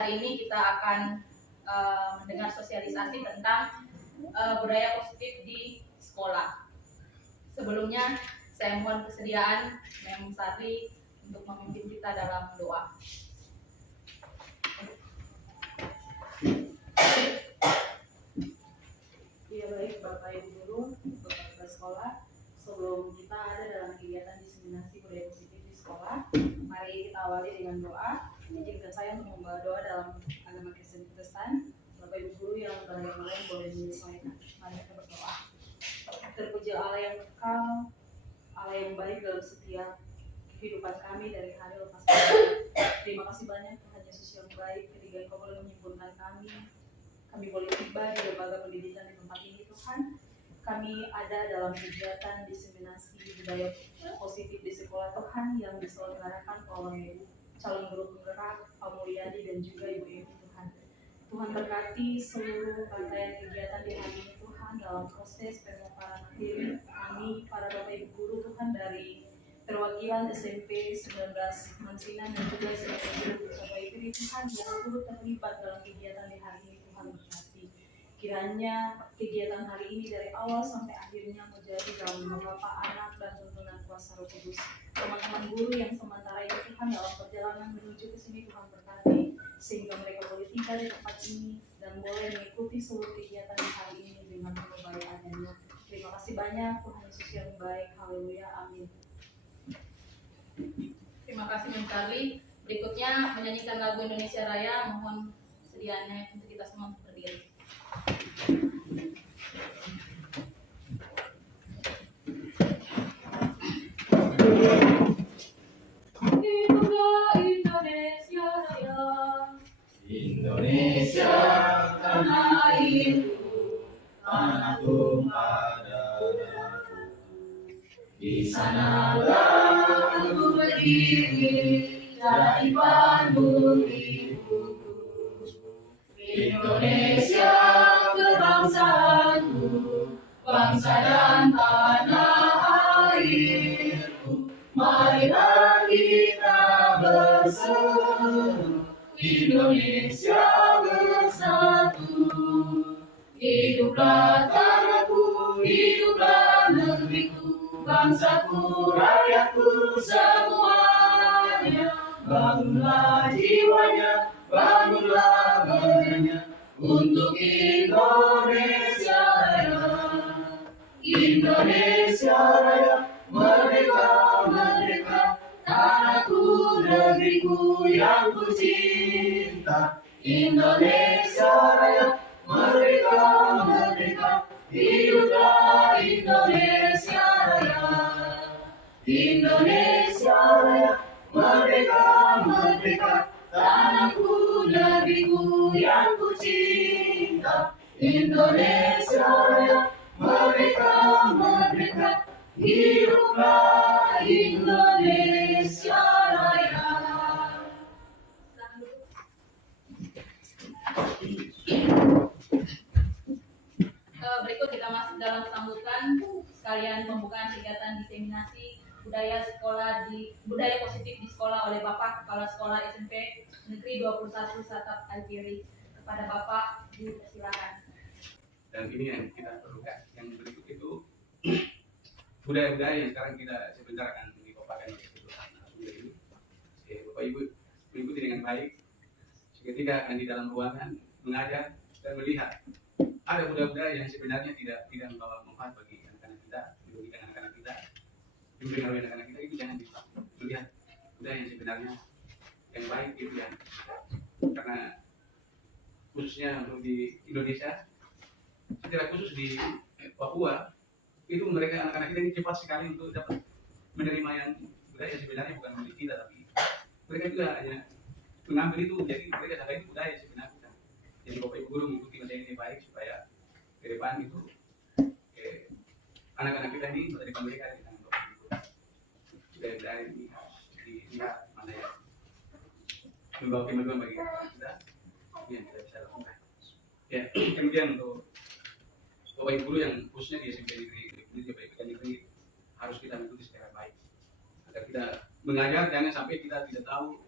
Hari ini kita akan mendengar sosialisasi tentang budaya positif di sekolah. Sebelumnya, saya mohon kesediaan Mem Sari untuk memimpin kita dalam doa. Ya baik, Bapak Ibu Guru, Bapak sekolah, sebelum kita ada dalam kegiatan diseminasi budaya positif di sekolah, mari kita awali dengan doa. Izinkan saya untuk membawa doa dalam agama Kristen Protestan. Bapak Ibu Guru yang beragama lain boleh menyesuaikan. Mari kita berdoa. Terpuji Allah yang kekal, Allah yang baik dalam setiap kehidupan kami dari hari lepas hari. Terima kasih banyak Tuhan Yesus yang baik ketika Engkau boleh menyimpulkan kami boleh tiba di lembaga pendidikan di tempat ini Tuhan. Kami ada dalam kegiatan diseminasi budaya positif di sekolah Tuhan yang diselenggarakan oleh calon guru penggerak Pak Mulyadi dan juga Ibu Tuhan. Tuhan berkati seluruh rangkaian kegiatan di hari ini Tuhan dalam proses pemaparan akhir kami para Bapak Ibu Guru Tuhan dari perwakilan SMP 19 Mansinan dan juga SMP Guru Bapak Ibu Tuhan yang turut terlibat dalam kegiatan di hari ini Tuhan berkati. Kiranya kegiatan hari ini dari awal sampai akhirnya menjadi dalam nama Bapa, Anak, dan tuntunan kuasa Roh Kudus. Teman-teman guru yang sementara ini Tuhan dalam perjalanan menuju ke sini Tuhan berkati sehingga mereka boleh tinggal di tempat ini dan boleh mengikuti seluruh kegiatan di hari ini dengan penuh baik adanya. Terima kasih banyak Tuhan Yesus yang baik. Haleluya. Amin. Terima kasih Mem Sari. Berikutnya menyanyikan lagu Indonesia Raya. Mohon sediaannya untuk kita semua berdiri. Indonesia Raya, Indonesia tanah airku, tanah tumpah darahku. Di sanalah aku berdiri, jadi pandu ibuku. Indonesia kebangsaanku, bangsa dan tanah airku. Marilah kita berseru, Indonesia bersatu. Hiduplah tanahku, hiduplah negeriku, bangsaku, rakyatku semuanya. Bangunlah jiwanya, bangunlah badannya untuk Indonesia Raya. Indonesia Raya, merdeka, merdeka, tanahku, negeriku yang ku cinta. Indonesia Raya, merdeka, merdeka, hiduplah Indonesia Raya. Indonesia Raya, merdeka, merdeka, tanahku, negeriku yang ku cinta. Indonesia Raya, merdeka, merdeka, hiduplah Indonesia Raya. Berikut kita masuk dalam sambutan sekalian pembukaan kegiatan diseminasi budaya positif di sekolah oleh Bapak Kepala Sekolah SMP Negeri 21 Satap Algeri. Kepada Bapak dipersilakan. Dan ini yang kita perlukan. Yang berikut itu budaya-budaya yang sekarang kita sebenarkan dipaparkan oleh Bapak Ibu mengikuti dengan baik. Ketika akan di dalam ruangan mengajar dan melihat ada budaya-budaya yang sebenarnya tidak membawa manfaat bagi anak-anak kita, dirugikan anak-anak kita, mempengaruhi anak-anak kita, itu jangan dilihat. Budaya yang sebenarnya yang baik itu yang karena khususnya untuk di Indonesia, secara khusus di Papua itu mereka anak-anak kita ini cepat sekali untuk dapat menerima yang budaya sebenarnya bukan milik kita, tapi mereka juga hanya mengambil itu, jadi mereka sampai itu budaya sebenarnya. Jadi Bapak Ibu Guru mengikuti budaya ini baik supaya ke depan itu anak-anak kita ini menerima mereka di tangan Bapak Ibu. Budaya-budaya ini dilihat mana yang membawa kemajuan bagi kita, yang kita bisa lakukan. Ya, kemudian untuk Bapak Ibu Guru yang khususnya di SMP Negeri harus kita mengikuti secara baik agar kita mengajar jangan sampai kita tidak tahu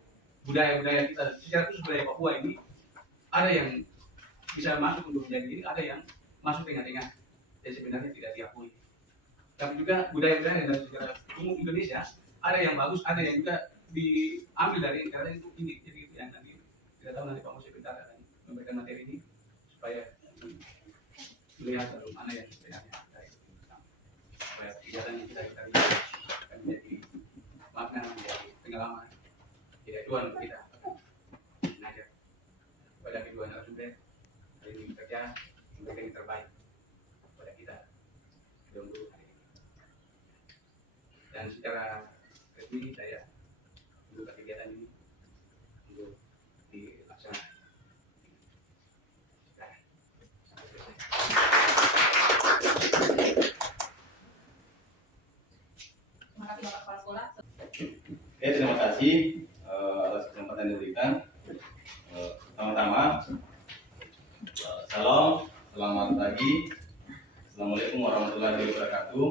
budaya-budaya kita secara khusus budaya Papua ini ada yang bisa masuk untuk menjadi ini, ada yang masuk tengah-tengah yang sebenarnya tidak diakui. Tapi juga budaya-budaya yang secara umum Indonesia ada yang bagus, ada yang juga diambil dari negara itu ini. Jadi itu yang nanti tidak tahu nanti Pak Mose bentar akan memberikan materi ini supaya melihat mana yang sebenarnya supaya kegiatan yang kita lihat akan menjadi makna, menjadi pengalaman, tidak cuan untuk kita. Mengajar pada kedua narasumber hari ini bekerja memberikan yang terbaik pada kita sebelum dulu hari ini. Dan secara resmi saya membuka kegiatan ini untuk dilaksanakan. Sampai selesai. Terima kasih Bapak Kepala Sekolah. Oke, terima kasih atas kesempatan yang diberikan. Pertama-tama, salam, selamat pagi, assalamualaikum warahmatullahi wabarakatuh.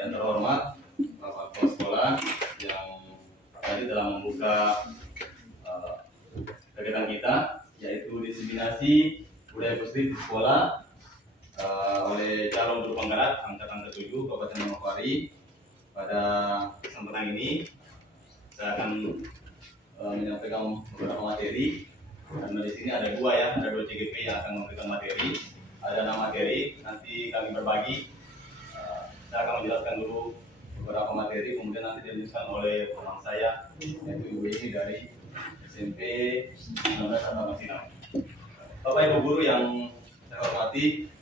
Yang terhormat Bapak Kepala Sekolah yang tadi telah membuka kegiatan kita, yaitu diseminasi budaya positif di sekolah oleh calon guru penggerak angkatan ke-7 Kabupaten Manokwari. Pada kesempatan ini saya akan menyampaikan beberapa materi. Karena di sini ada dua CGP yang akan memberikan materi. Ada 6 materi, nanti kami berbagi. Saya akan menjelaskan dulu beberapa materi, kemudian nanti dilanjutkan oleh teman saya, yaitu Ibu ini dari SMP 19 Sabang Sinang. Bapak Ibu guru yang saya hormati,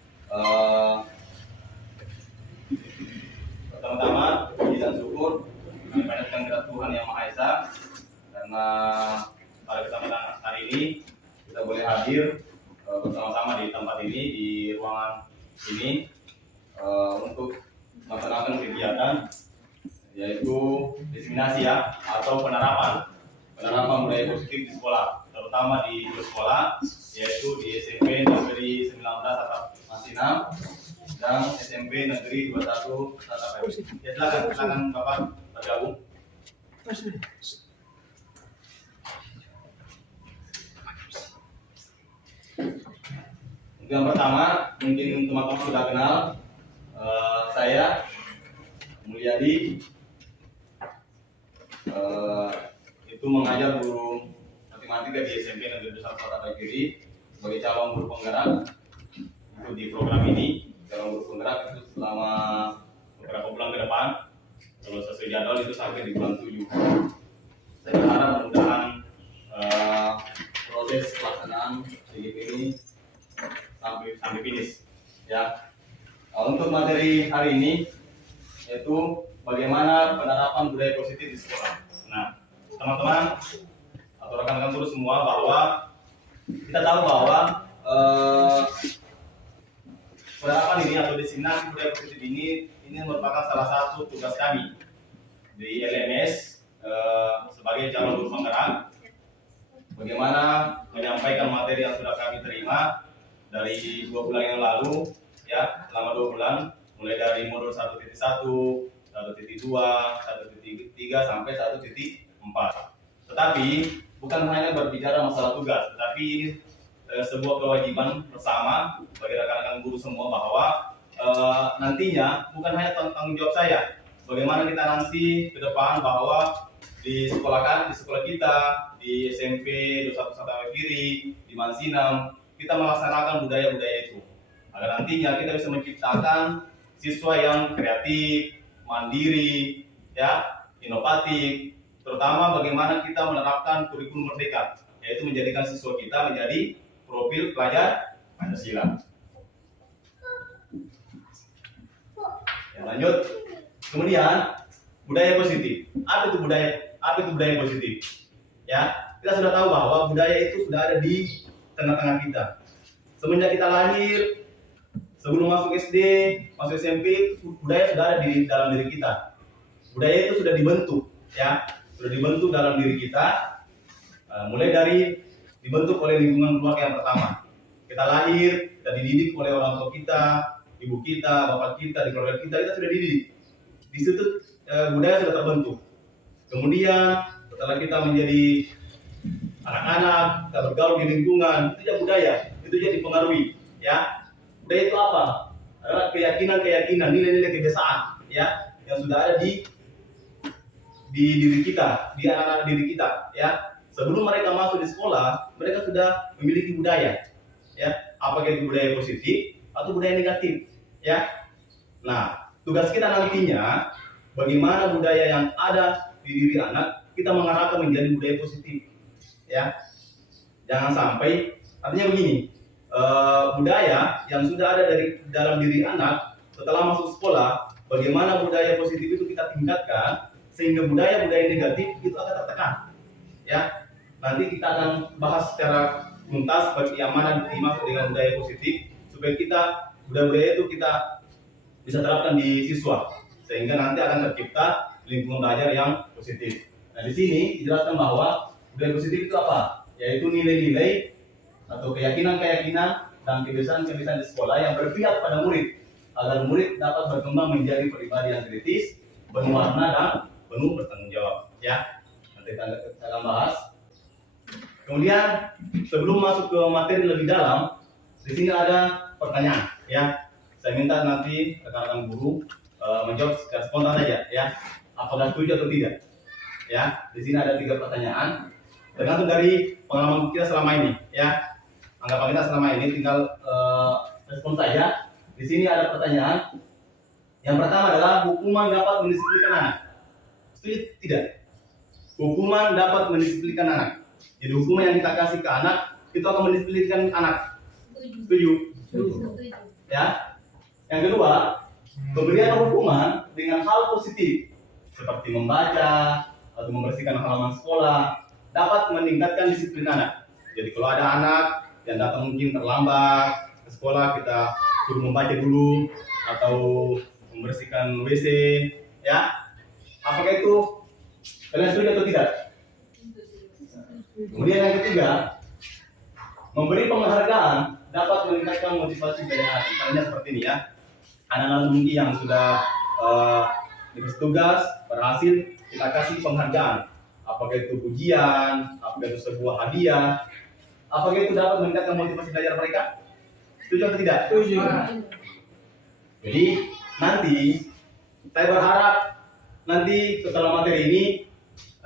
pertama-tama puji dan syukur kami panjatkan kepada Tuhan Yang Maha Esa karena pada kesempatan hari ini kita boleh hadir bersama-sama di tempat ini, di ruangan ini untuk melaksanakan kegiatan yaitu diseminasi atau penerapan budaya positif di sekolah, terutama di sekolah yaitu di SMP Negeri 19 Atap Masinam dan SMP Negeri 21 Atap. Ya, silakan Bapak bergabung. Yang pertama, mungkin teman-teman sudah kenal saya Mulyadi, itu mengajar guru matematika di SMP Negeri 21 Atap Kiri sebagai calon guru penggerak itu di program ini. Calon guru penggerak itu selama beberapa bulan ke depan, kalau sesuai jadwal itu sampai di bulan 7. Saya berharap mudah-mudahan proses pelaksanaan CGP ini sampai finish ya. Untuk materi hari ini yaitu bagaimana penerapan budaya positif di sekolah. Nah, teman-teman atau rekan-rekan guru semua, bahwa kita tahu bahwa penerapan ini atau diseminasi budaya positif ini merupakan salah satu tugas kami di LMS sebagai calon guru penggerak. Bagaimana menyampaikan materi yang sudah kami terima dari 2 bulan yang lalu ya, selama 2 bulan, mulai dari modul 1.1, 1.2, 1.3 sampai 1.4. Tetapi bukan hanya berbicara masalah tugas, tetapi ini sebuah kewajiban bersama bagi rekan-rekan guru semua bahwa nantinya bukan hanya tanggung jawab saya, bagaimana kita nanti ke depan bahwa di sekolah kita di SMP 21 Atap Kiri, di Mansinam, kita melaksanakan budaya-budaya itu agar nantinya kita bisa menciptakan siswa yang kreatif, mandiri, ya, inovatif. Terutama bagaimana kita menerapkan kurikulum merdeka, yaitu menjadikan siswa kita menjadi profil pelajar Pancasila. Ya, lanjut. Kemudian budaya positif. Apa itu budaya positif? Ya, kita sudah tahu bahwa budaya itu sudah ada di tengah-tengah kita. Semenjak kita lahir, sebelum masuk SD, masuk SMP, budaya sudah ada di dalam diri kita. Budaya itu sudah dibentuk, ya, sudah dibentuk dalam diri kita. Mulai dari dibentuk oleh lingkungan keluarga yang pertama. Kita lahir, kita dididik oleh orang tua kita, ibu kita, bapak kita, di keluarga kita sudah dididik. Di situ budaya sudah terbentuk. Kemudian setelah kita menjadi anak-anak, kita bergaul di lingkungan, itu juga budaya, itu juga dipengaruhi. Ya, budaya itu apa? Adalah keyakinan-keyakinan, nilai-nilai kebiasaan, ya, yang sudah ada di diri kita, di anak-anak diri kita. Ya, sebelum mereka masuk di sekolah, mereka sudah memiliki budaya. Ya, apakah itu budaya positif atau budaya negatif. Ya, nah, tugas kita nantinya bagaimana budaya yang ada di diri anak kita mengarahkan menjadi budaya positif. Ya, jangan sampai, artinya begini, budaya yang sudah ada dari dalam diri anak setelah masuk sekolah, bagaimana budaya positif itu kita tingkatkan sehingga budaya-budaya negatif itu akan tertekan. Ya, nanti kita akan bahas secara tuntas bagaimana dimaksud dengan budaya positif supaya kita budaya-budaya itu kita bisa terapkan di siswa sehingga nanti akan tercipta lingkungan belajar yang positif. Nah, di sini dijelaskan bahwa budaya positif itu apa? Yaitu nilai-nilai atau keyakinan-keyakinan dan kebiasaan-kebiasaan di sekolah yang berpihak pada murid agar murid dapat berkembang menjadi pribadi yang kritis, penuh warna dan penuh bertanggung jawab. Ya, nanti kita akan bahas. Kemudian sebelum masuk ke materi lebih dalam, di sini ada pertanyaan. Ya, saya minta nanti rekan-rekan guru menjawab secara spontan saja. Ya, apakah setuju atau tidak? Ya, di sini ada 3 pertanyaan. Tergantung dari pengalaman kita selama ini. Ya, anggapan kita selama ini tinggal respon saja. Di sini ada pertanyaan. Yang pertama adalah hukuman dapat mendisiplinkan anak. Setuju tidak? Hukuman dapat mendisiplinkan anak. Jadi hukuman yang kita kasih ke anak itu akan mendisiplinkan anak. Setuju? Ya. Yang kedua, pemberian hukuman dengan hal positif seperti membaca atau membersihkan halaman sekolah dapat meningkatkan disiplin anak. Jadi kalau ada anak yang datang mungkin terlambat ke sekolah, kita suruh membaca dulu atau membersihkan WC, ya. Apakah itu kalian setuju atau tidak? Kemudian yang ketiga, memberi penghargaan dapat meningkatkan motivasi dari anak. Misalnya seperti ini ya, anak-anak mungkin yang sudah dikasih tugas berhasil, kita kasih penghargaan. Apakah itu pujian, apakah itu sebuah hadiah, apakah itu dapat meningkatkan motivasi belajar mereka? Setuju atau tidak? Setuju. Jadi nanti saya berharap nanti setelah materi ini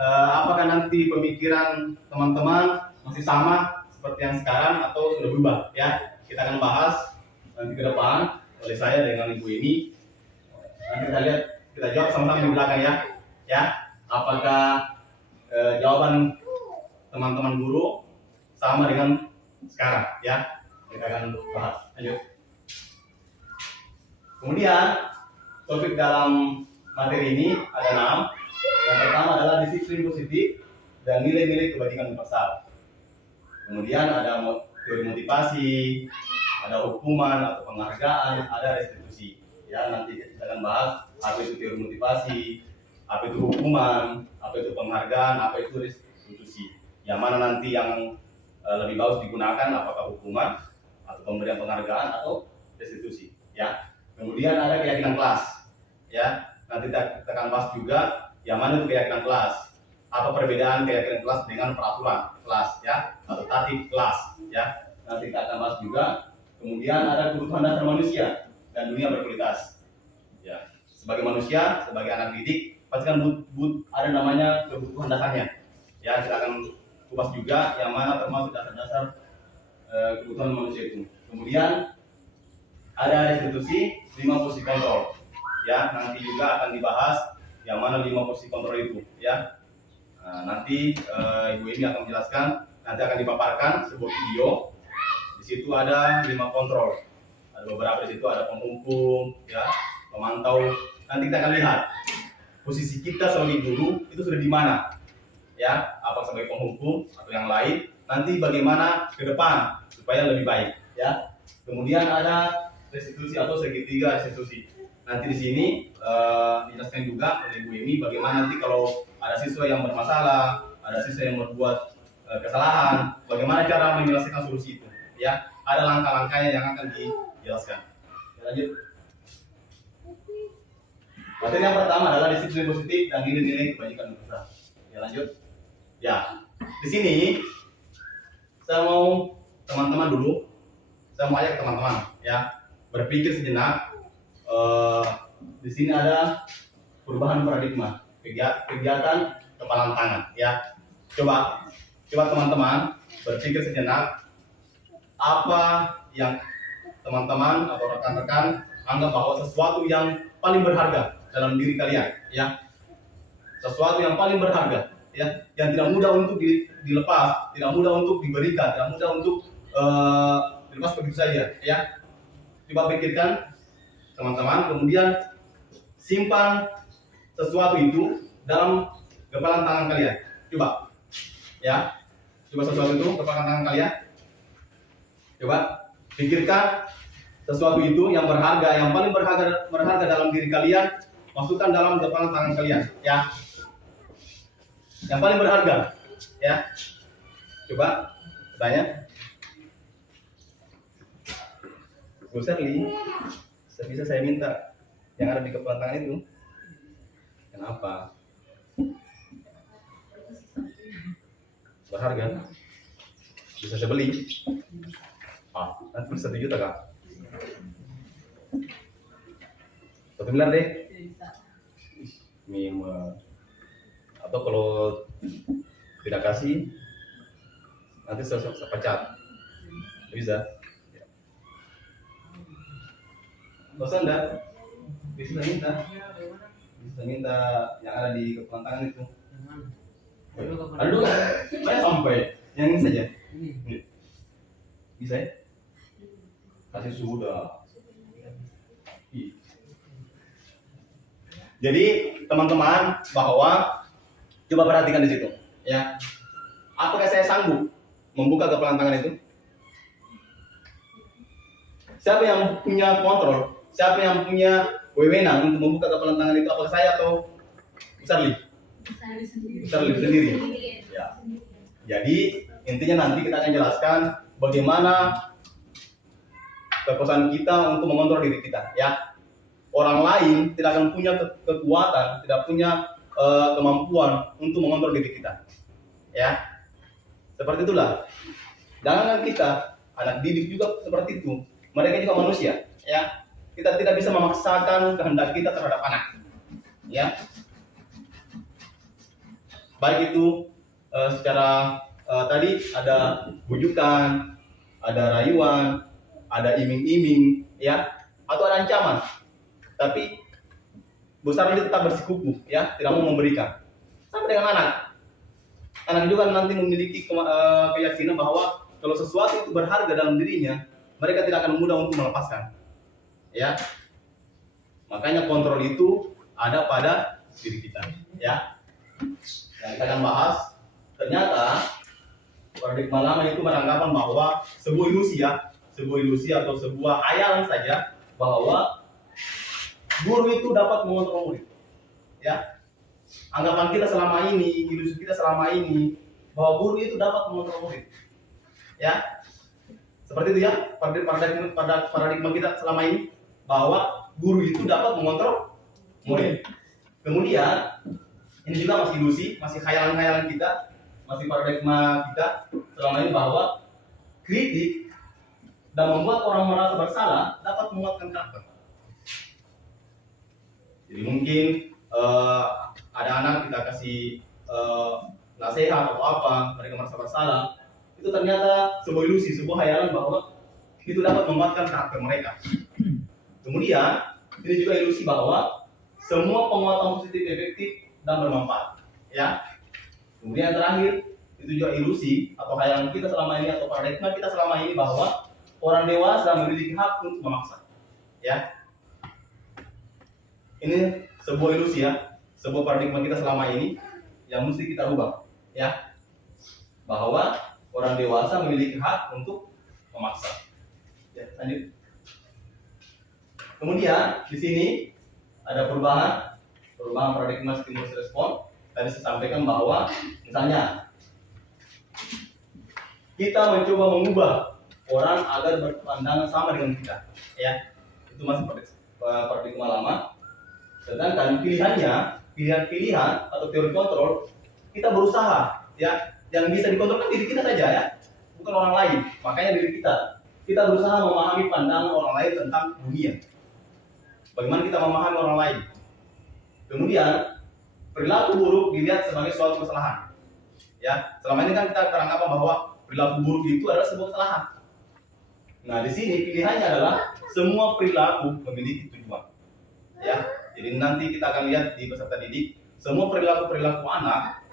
apakah nanti pemikiran teman-teman masih sama seperti yang sekarang atau sudah berubah, ya. Kita akan bahas nanti ke depan oleh saya dengan ibu ini. Nanti kita lihat, kita jawab sama-sama di belakang ya. Ya, apakah jawaban teman-teman guru sama dengan sekarang, ya. Kita akan bahas. Lanjut. Kemudian topik dalam materi ini ada 6. Yang pertama adalah disiplin positif dan nilai-nilai kebajikan universal. Kemudian ada teori motivasi, ada hukuman atau penghargaan, ada restitusi. Ya, nanti kita akan bahas apa itu teori motivasi, apa itu hukuman, apa itu penghargaan, apa itu restitusi. Yang mana nanti yang lebih bagus digunakan, apakah hukuman atau pemberian penghargaan atau restitusi. Ya. Kemudian ada keyakinan kelas. Ya, nanti kita akan bahas juga yang mana itu keyakinan kelas. Apa perbedaan keyakinan kelas dengan peraturan kelas, ya, atau tatib kelas, ya. Nanti kita akan bahas juga. Kemudian ada kebutuhan dasar manusia dan dunia berkualitas. Ya, sebagai manusia, sebagai anak didik, pasti kan ada namanya kebutuhan dasarnya. Ya, kita akan kupas juga yang mana termasuk dasar-dasar kebutuhan manusia itu. Kemudian ada restitusi 5 posisi kontrol. Ya, nanti juga akan dibahas yang mana 5 posisi kontrol itu, ya. Nah, nanti ibu ini akan menjelaskan, nanti akan dipaparkan sebuah video. Di situ ada 5 kontrol. Ada beberapa di situ, ada penghukum, ya, pemantau. Nanti kita akan lihat posisi kita sebagai guru itu sudah di mana, ya, apa sebagai penghukum atau yang lain. Nanti bagaimana ke depan supaya lebih baik, ya. Kemudian ada restitusi atau segitiga restitusi. Nanti di sini dijelaskan juga oleh ibu ini bagaimana nanti kalau ada siswa yang bermasalah, ada siswa yang berbuat kesalahan, bagaimana cara menyelesaikan solusi itu. Ya, ada langkah-langkahnya yang akan dijelaskan. Ya, lanjut. Materi yang pertama adalah disiplin positif dan nilai-nilai kebajikan universal. Ya, lanjut. Ya, di sini saya mau teman-teman dulu, saya mau ajak teman-teman ya berpikir sejenak. Di sini ada perubahan paradigma kegiatan kepalan tangan ya. Coba teman-teman berpikir sejenak apa yang teman-teman atau rekan-rekan anggap bahwa sesuatu yang paling berharga dalam diri kalian ya, sesuatu yang paling berharga ya, yang tidak mudah untuk dilepas, tidak mudah untuk diberikan, tidak mudah untuk dilepas begitu saja ya. Coba pikirkan teman-teman, kemudian simpan sesuatu itu dalam kepalan tangan kalian. Coba ya, coba sesuatu itu kepalan tangan kalian. Coba pikirkan sesuatu itu yang berharga, yang paling berharga dalam diri kalian, masukkan dalam kepalan tangan kalian ya. Yang paling berharga ya. Coba tanya Bu Sherly, bisa saya minta yang ada di kepalan tangan itu kenapa berharga, bisa saya beli? Nanti beli 1 juta kak, 1 miliar deh. Atau kalau tidak kasih nanti saya pecat, bisa. Bosan enggak? Bisa minta yang ada di kepalan tangan itu. Aduh, saya sampai yang ini saja. Bisa ya? Kasih sudah. Jadi teman-teman bahwa coba perhatikan di situ, ya. Apakah saya sanggup membuka kepalan tangan itu? Siapa yang punya kontrol? Siapa yang punya wewenang untuk membuka kepalan tangan itu? Apakah saya atau Sherly? Sherly sendiri. Ya. Jadi intinya nanti kita akan jelaskan bagaimana keputusan kita untuk mengontrol diri kita, ya. Orang lain tidak akan punya kekuatan, tidak punya kemampuan untuk mengontrol diri kita, ya. Seperti itulah. Jangan kita, anak didik juga seperti itu. Mereka juga manusia, ya. Kita tidak bisa memaksakan kehendak kita terhadap anak, ya. Baik itu secara tadi ada bujukan, ada rayuan, ada iming-iming, ya, atau ada ancaman. Tapi Bu Sherly tetap bersikukuh, ya, tidak mau memberikan. Sama dengan anak. Anak juga nanti memiliki keyakinan bahwa kalau sesuatu itu berharga dalam dirinya, mereka tidak akan mudah untuk melepaskan. Ya. Makanya kontrol itu ada pada diri kita, ya. Yang kita akan bahas, ternyata paradigma lama itu beranggapan bahwa sebuah ilusi atau sebuah hayalan saja bahwa guru itu dapat mengontrol murid, ya. Anggapan kita selama ini, ilusi kita selama ini bahwa guru itu dapat mengontrol murid, ya. Seperti itu ya paradigma kita selama ini bahwa guru itu dapat mengontrol murid. Kemudian ini juga masih ilusi, masih khayalan-khayalan kita, masih paradigma kita selama ini bahwa kritik dan membuat orang merasa bersalah dapat menguatkan karakter. Jadi mungkin ada anak kita kasih nasihat atau apa, mereka merasa bersalah, itu ternyata sebuah ilusi, sebuah hayalan bahwa itu dapat menguatkan karakter mereka. Kemudian ini juga ilusi bahwa semua penguatan positif efektif dan bermanfaat, ya. Kemudian terakhir itu juga ilusi atau hayalan kita selama ini atau paradigma kita selama ini bahwa orang dewasa memiliki hak untuk memaksa, ya. Ini sebuah ilusi, ya, sebuah paradigma kita selama ini yang mesti kita rubah, ya, bahwa orang dewasa memiliki hak untuk memaksa. Ya, lanjut. Kemudian di sini ada perubahan paradigma stimulus respon. Tadi saya sampaikan bahwa misalnya kita mencoba mengubah orang agar berpandangan sama dengan kita, ya, itu masih paradigma lama. Sedangkan pilihan atau teori kontrol, kita berusaha ya, yang bisa dikontrol kan diri kita saja ya, bukan orang lain. Makanya diri kita berusaha memahami pandangan orang lain tentang dunia. Bagaimana kita memahami orang lain. Kemudian perilaku buruk dilihat sebagai suatu kesalahan. Ya, selama ini kan kita beranggapan bahwa perilaku buruk itu adalah sebuah kesalahan. Nah, di sini pilihannya adalah semua perilaku memiliki tujuan. Ya, jadi nanti kita akan lihat di peserta didik, semua perilaku anak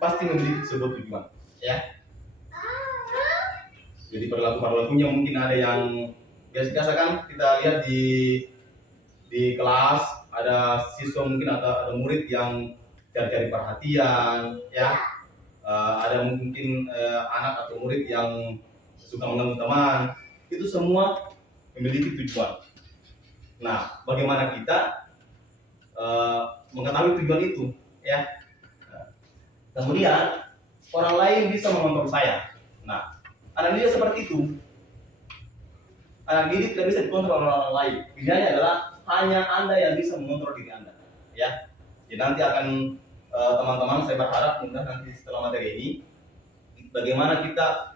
pasti memiliki sebuah tujuan. Ya. Jadi perilakunya mungkin ada yang biasa kan kita lihat di kelas ada siswa mungkin ada murid yang cari-cari perhatian, ya. Ada mungkin anak atau murid yang suka mengganggu teman. Itu semua memiliki tujuan. Nah, bagaimana kita mengetahui tujuan itu, ya? Kemudian orang lain bisa mengontrol saya. Nah, anak didik seperti itu. Anak didik tidak bisa dikontrol oleh orang lain. Pilihannya adalah hanya Anda yang bisa mengontrol diri Anda, ya. Jadi nanti akan teman-teman saya berharap mudah nanti setelah materi ini bagaimana kita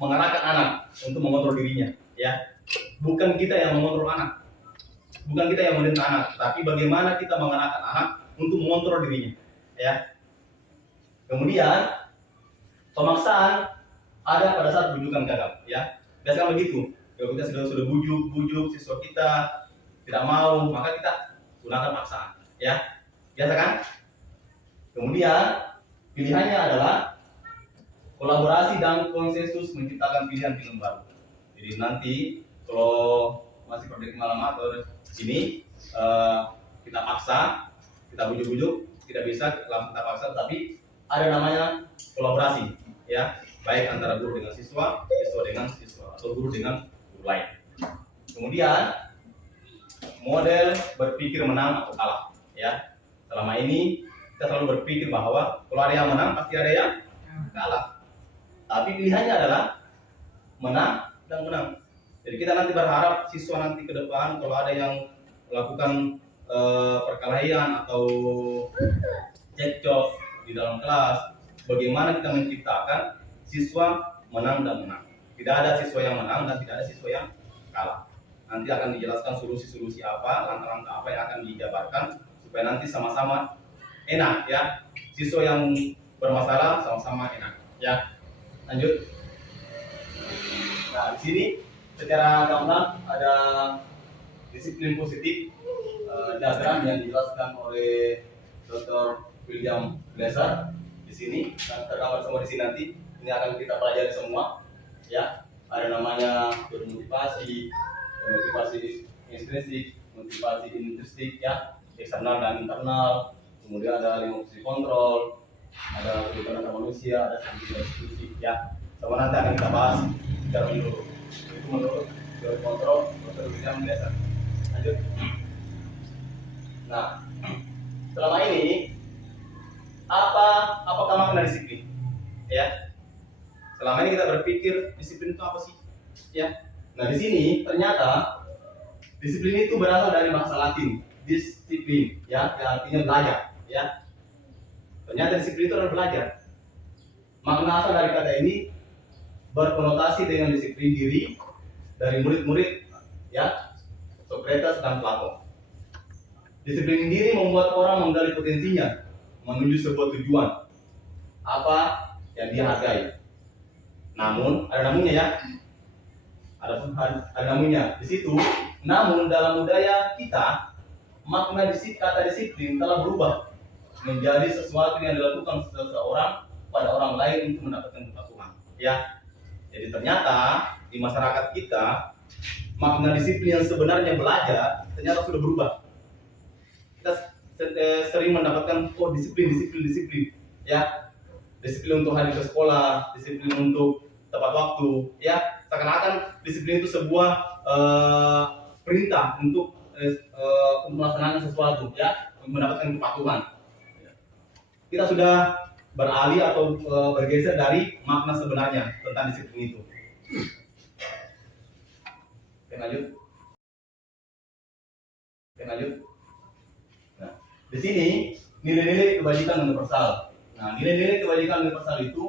mengarahkan anak untuk mengontrol dirinya, ya. Bukan kita yang mengontrol anak, bukan kita yang memerintah anak, tapi bagaimana kita mengarahkan anak untuk mengontrol dirinya, ya. Kemudian pemaksaan ada pada saat bujukan gagal, ya. Biasanya begitu. Kalau kita sudah bujuk siswa kita tidak mau, maka kita gunakan paksaan, ya. Biasa kan? Kemudian pilihannya adalah kolaborasi dan konsensus menciptakan pilihan-pilihan baru. Jadi nanti kalau masih praktik malam atau sini kita paksa, kita bujuk-bujuk, tidak bisa langsung kita paksa, tapi ada namanya kolaborasi, ya, baik antara guru dengan siswa, siswa dengan siswa, atau guru dengan guru lain. Kemudian model berpikir menang atau kalah, ya. Selama ini kita selalu berpikir bahwa kalau ada yang menang pasti ada yang kalah. Tapi pilihannya adalah menang dan menang. Jadi kita nanti berharap siswa nanti ke depan kalau ada yang melakukan perkelahian atau cekcok di dalam kelas, bagaimana kita menciptakan siswa menang dan menang. Tidak ada siswa yang menang dan tidak ada siswa yang kalah. Nanti akan dijelaskan solusi-solusi apa, langkah-langkah apa yang akan dijabarkan supaya nanti sama-sama enak, ya. Siswa yang bermasalah sama-sama enak, ya. Lanjut. Nah, di sini secara gamblang ada disiplin positif, diagram yang dijelaskan oleh Dr. William Glaser di sini. Dan tergambar semua di sini nanti. Ini akan kita pelajari semua, ya. Ada namanya motivasi intrinsik, motivasi intrinsik, ya, eksternal dan internal. Kemudian ada 5 fungsi kontrol, ada kebutuhan manusia, ada strategi eksekusi, ya. Sama nanti akan kita bahas secara menyeluruh. Itu menurut teori kontrol Dr. William Glaser. Lanjut. Nah, selama ini apakah makna disiplin? Ya. Selama ini kita berpikir disiplin itu apa sih? Ya. Nah, di sini ternyata disiplin itu berasal dari bahasa Latin, disiplin, ya, yang artinya belajar, ya. Ternyata disiplin itu adalah belajar. Makna asal dari kata ini berkonotasi dengan disiplin diri dari murid-murid, ya, Socrates dan Plato. Disiplin diri membuat orang menggali potensinya menuju sebuah tujuan apa yang dia hargai. Namun ada namunnya, ya. Ada namunnya di situ. Namun dalam budaya kita makna kata disiplin telah berubah menjadi sesuatu yang dilakukan seseorang pada orang lain untuk mendapatkan kepatuhan, ya. Jadi ternyata di masyarakat kita makna disiplin yang sebenarnya belajar ternyata sudah berubah. Kita sering mendapatkan disiplin, ya. Disiplin untuk hadir ke sekolah, disiplin untuk tepat waktu, ya. Seakan-akan disiplin itu sebuah perintah untuk melaksanakan sesuatu, ya, untuk mendapatkan kepatuhan. Kita sudah beralih atau bergeser dari makna sebenarnya tentang disiplin itu. Oke, lanjut. Nah, di sini nilai-nilai kebajikan universal. Nah, nilai-nilai kebajikan universal itu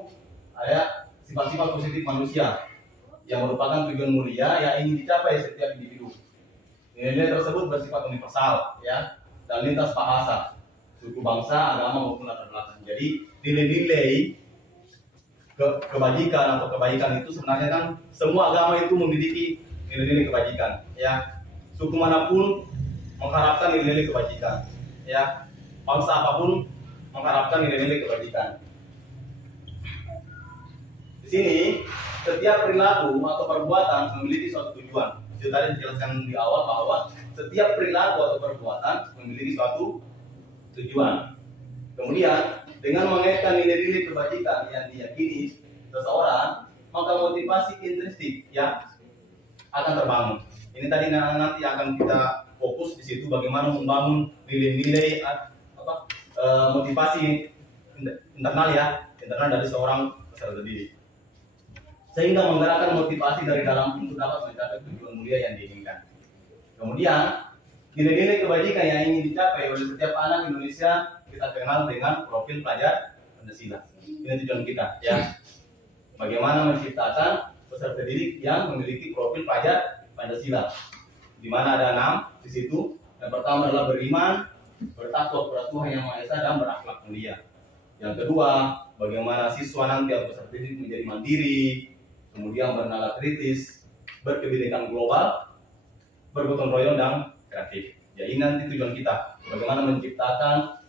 ada sifat-sifat positif manusia yang merupakan tujuan mulia yang ingin dicapai setiap individu. Nilai-nilai tersebut bersifat universal, ya, dan lintas bahasa, suku, bangsa, agama maupun latar belakang. Jadi nilai-nilai kebajikan atau kebaikan itu sebenarnya kan semua agama itu memiliki nilai-nilai kebajikan, ya. Suku manapun mengharapkan nilai-nilai kebajikan, ya. Bangsa apapun mengharapkan nilai-nilai kebajikan. Di sini setiap perilaku atau perbuatan memiliki suatu tujuan. Itu tadi dijelaskan di awal bahwa setiap perilaku atau perbuatan memiliki suatu tujuan. Kemudian dengan mengaitkan nilai-nilai kebajikan yang diyakini seseorang, maka motivasi intrinsik ya akan terbangun. Ini tadi nanti akan kita fokus di situ bagaimana membangun nilai-nilai motivasi internal dari seorang peserta didik, sehingga menggerakkan motivasi dari dalam untuk dapat mencapai tujuan mulia yang diinginkan. Kemudian nilai-nilai kebajikan yang ingin dicapai oleh setiap anak Indonesia kita kenal dengan profil pelajar Pancasila. Ini tujuan kita, ya. Bagaimana menciptakan peserta didik yang memiliki profil pelajar Pancasila, di mana ada 6 di situ. Yang pertama adalah beriman, bertakwa kepada Tuhan Yang Maha Esa, dan berakhlak mulia. Yang kedua, bagaimana siswa nanti atau peserta didik menjadi mandiri, kemudian bernalar kritis, berkebinekaan global, bergotong royong, dan kreatif. Ya, ini nanti tujuan kita, bagaimana menciptakan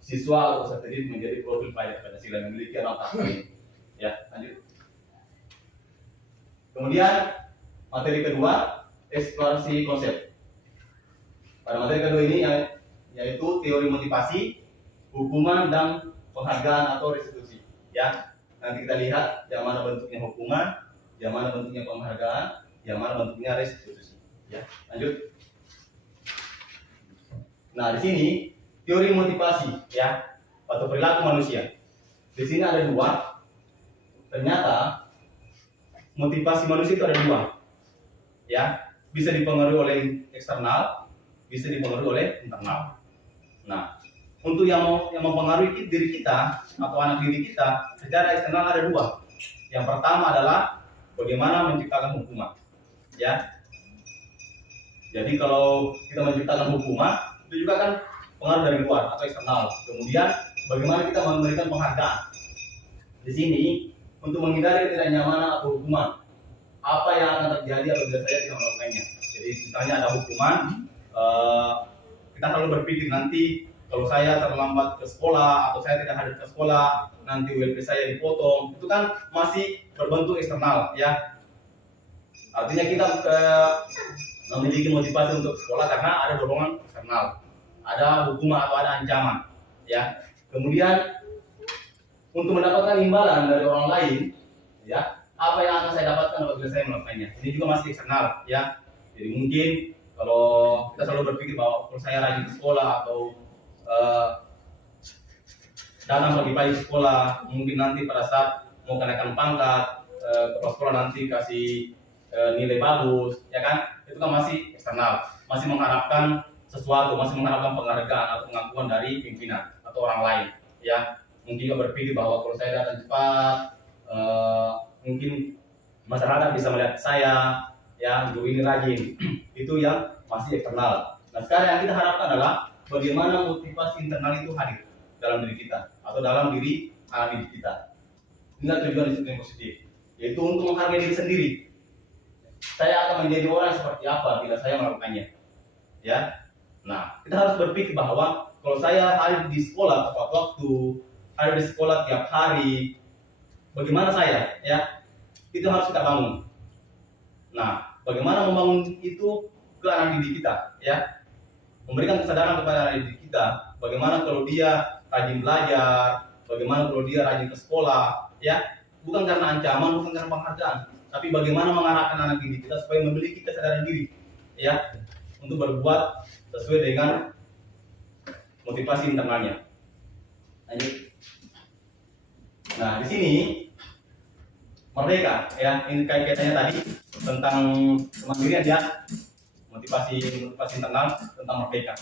siswa atau peserta didik menjadi profil pelajar Pancasila yang memiliki 6 tahap ini. Ya, lanjut. Kemudian materi kedua, eksplorasi konsep. Pada materi kedua ini yaitu teori motivasi, hukuman, dan penghargaan atau restitusi. Ya, nanti kita lihat yang mana bentuknya hukuman, yang mana bentuknya penghargaan, yang mana bentuknya restitusi. Ya, lanjut. Nah, di sini teori motivasi ya atau perilaku manusia. Di sini ada 2. Ternyata motivasi manusia itu ada 2. Ya, bisa dipengaruhi oleh eksternal, bisa dipengaruhi oleh internal. Nah, untuk yang mempengaruhi diri kita atau anak didik kita secara eksternal ada 2. Yang pertama adalah bagaimana menciptakan hukuman. Ya. Jadi kalau kita menciptakan hukuman itu juga kan pengaruh dari luar atau eksternal. Kemudian bagaimana kita memberikan penghargaan. Di sini untuk menghindari ketidaknyamanan atau hukuman, apa yang akan terjadi apabila saya tidak melakukannya. Jadi misalnya ada hukuman, kita selalu berpikir nanti kalau saya terlambat ke sekolah atau saya tidak hadir ke sekolah, nanti ULP saya dipotong. Itu kan masih berbentuk eksternal, ya. Artinya kita memiliki motivasi untuk sekolah karena ada dorongan eksternal, ada hukuman atau ada ancaman, ya. Kemudian untuk mendapatkan imbalan dari orang lain, ya, apa yang akan saya dapatkan apabila saya melakukannya. Ini juga masih eksternal, ya. Jadi mungkin kalau kita selalu berpikir bahwa kalau saya rajin ke sekolah atau datang pagi-pagi ke sekolah, mungkin nanti pada saat mau kenaikan pangkat, kepala sekolah nanti kasih nilai bagus, ya kan? Itu kan masih eksternal, masih mengharapkan sesuatu, masih mengharapkan penghargaan atau pengakuan dari pimpinan atau orang lain, ya. Mungkin juga berpikir bahwa kalau saya datang cepat, mungkin masyarakat bisa melihat saya, ya, guru ini rajin. Itu yang masih eksternal. Nah, sekarang yang kita harapkan adalah bagaimana motivasi internal itu hadir dalam diri kita atau dalam diri anak didik kita. Inilah tujuan disiplin positif, yaitu untuk menghargai diri sendiri. Saya akan menjadi orang seperti apa bila saya melakukannya, ya. Nah, kita harus berpikir bahwa kalau saya hadir di sekolah tepat waktu, ada di sekolah tiap hari, bagaimana saya, ya, itu harus kita bangun. Nah, bagaimana membangun itu ke anak didik kita, ya, memberikan kesadaran kepada anak didik kita, bagaimana kalau dia rajin belajar, bagaimana kalau dia rajin ke sekolah, ya, bukan karena ancaman, bukan karena penghargaan, tapi bagaimana mengarahkan anak didik kita supaya memiliki kesadaran diri, ya, untuk berbuat sesuai dengan motivasi internalnya. Lanjut. Nah, di sini merdeka, ya, ini kaitannya tadi tentang kemandirian, ya, motivasi internal tentang merdeka.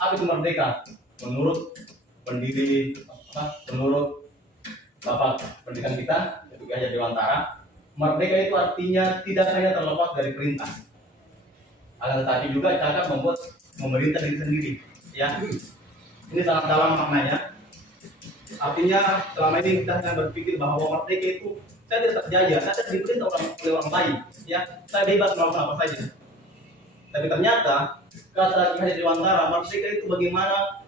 Apa itu merdeka? Menurut pendiri menurut Bapak Pendidikan kita, yaitu Ki Hajar Dewantara, merdeka itu artinya tidak hanya terlepas dari perintah, akan tetapi juga cara membuat memerintah diri sendiri. Ya, ini sangat dalam maknanya. Artinya selama ini kita hanya berpikir bahwa merdeka itu saya tidak terjajah, saya tidak diperintah oleh orang lain. Ya, saya bebas melakukan apa saja. Tapi ternyata kata Ki Hajar Dewantara, merdeka itu bagaimana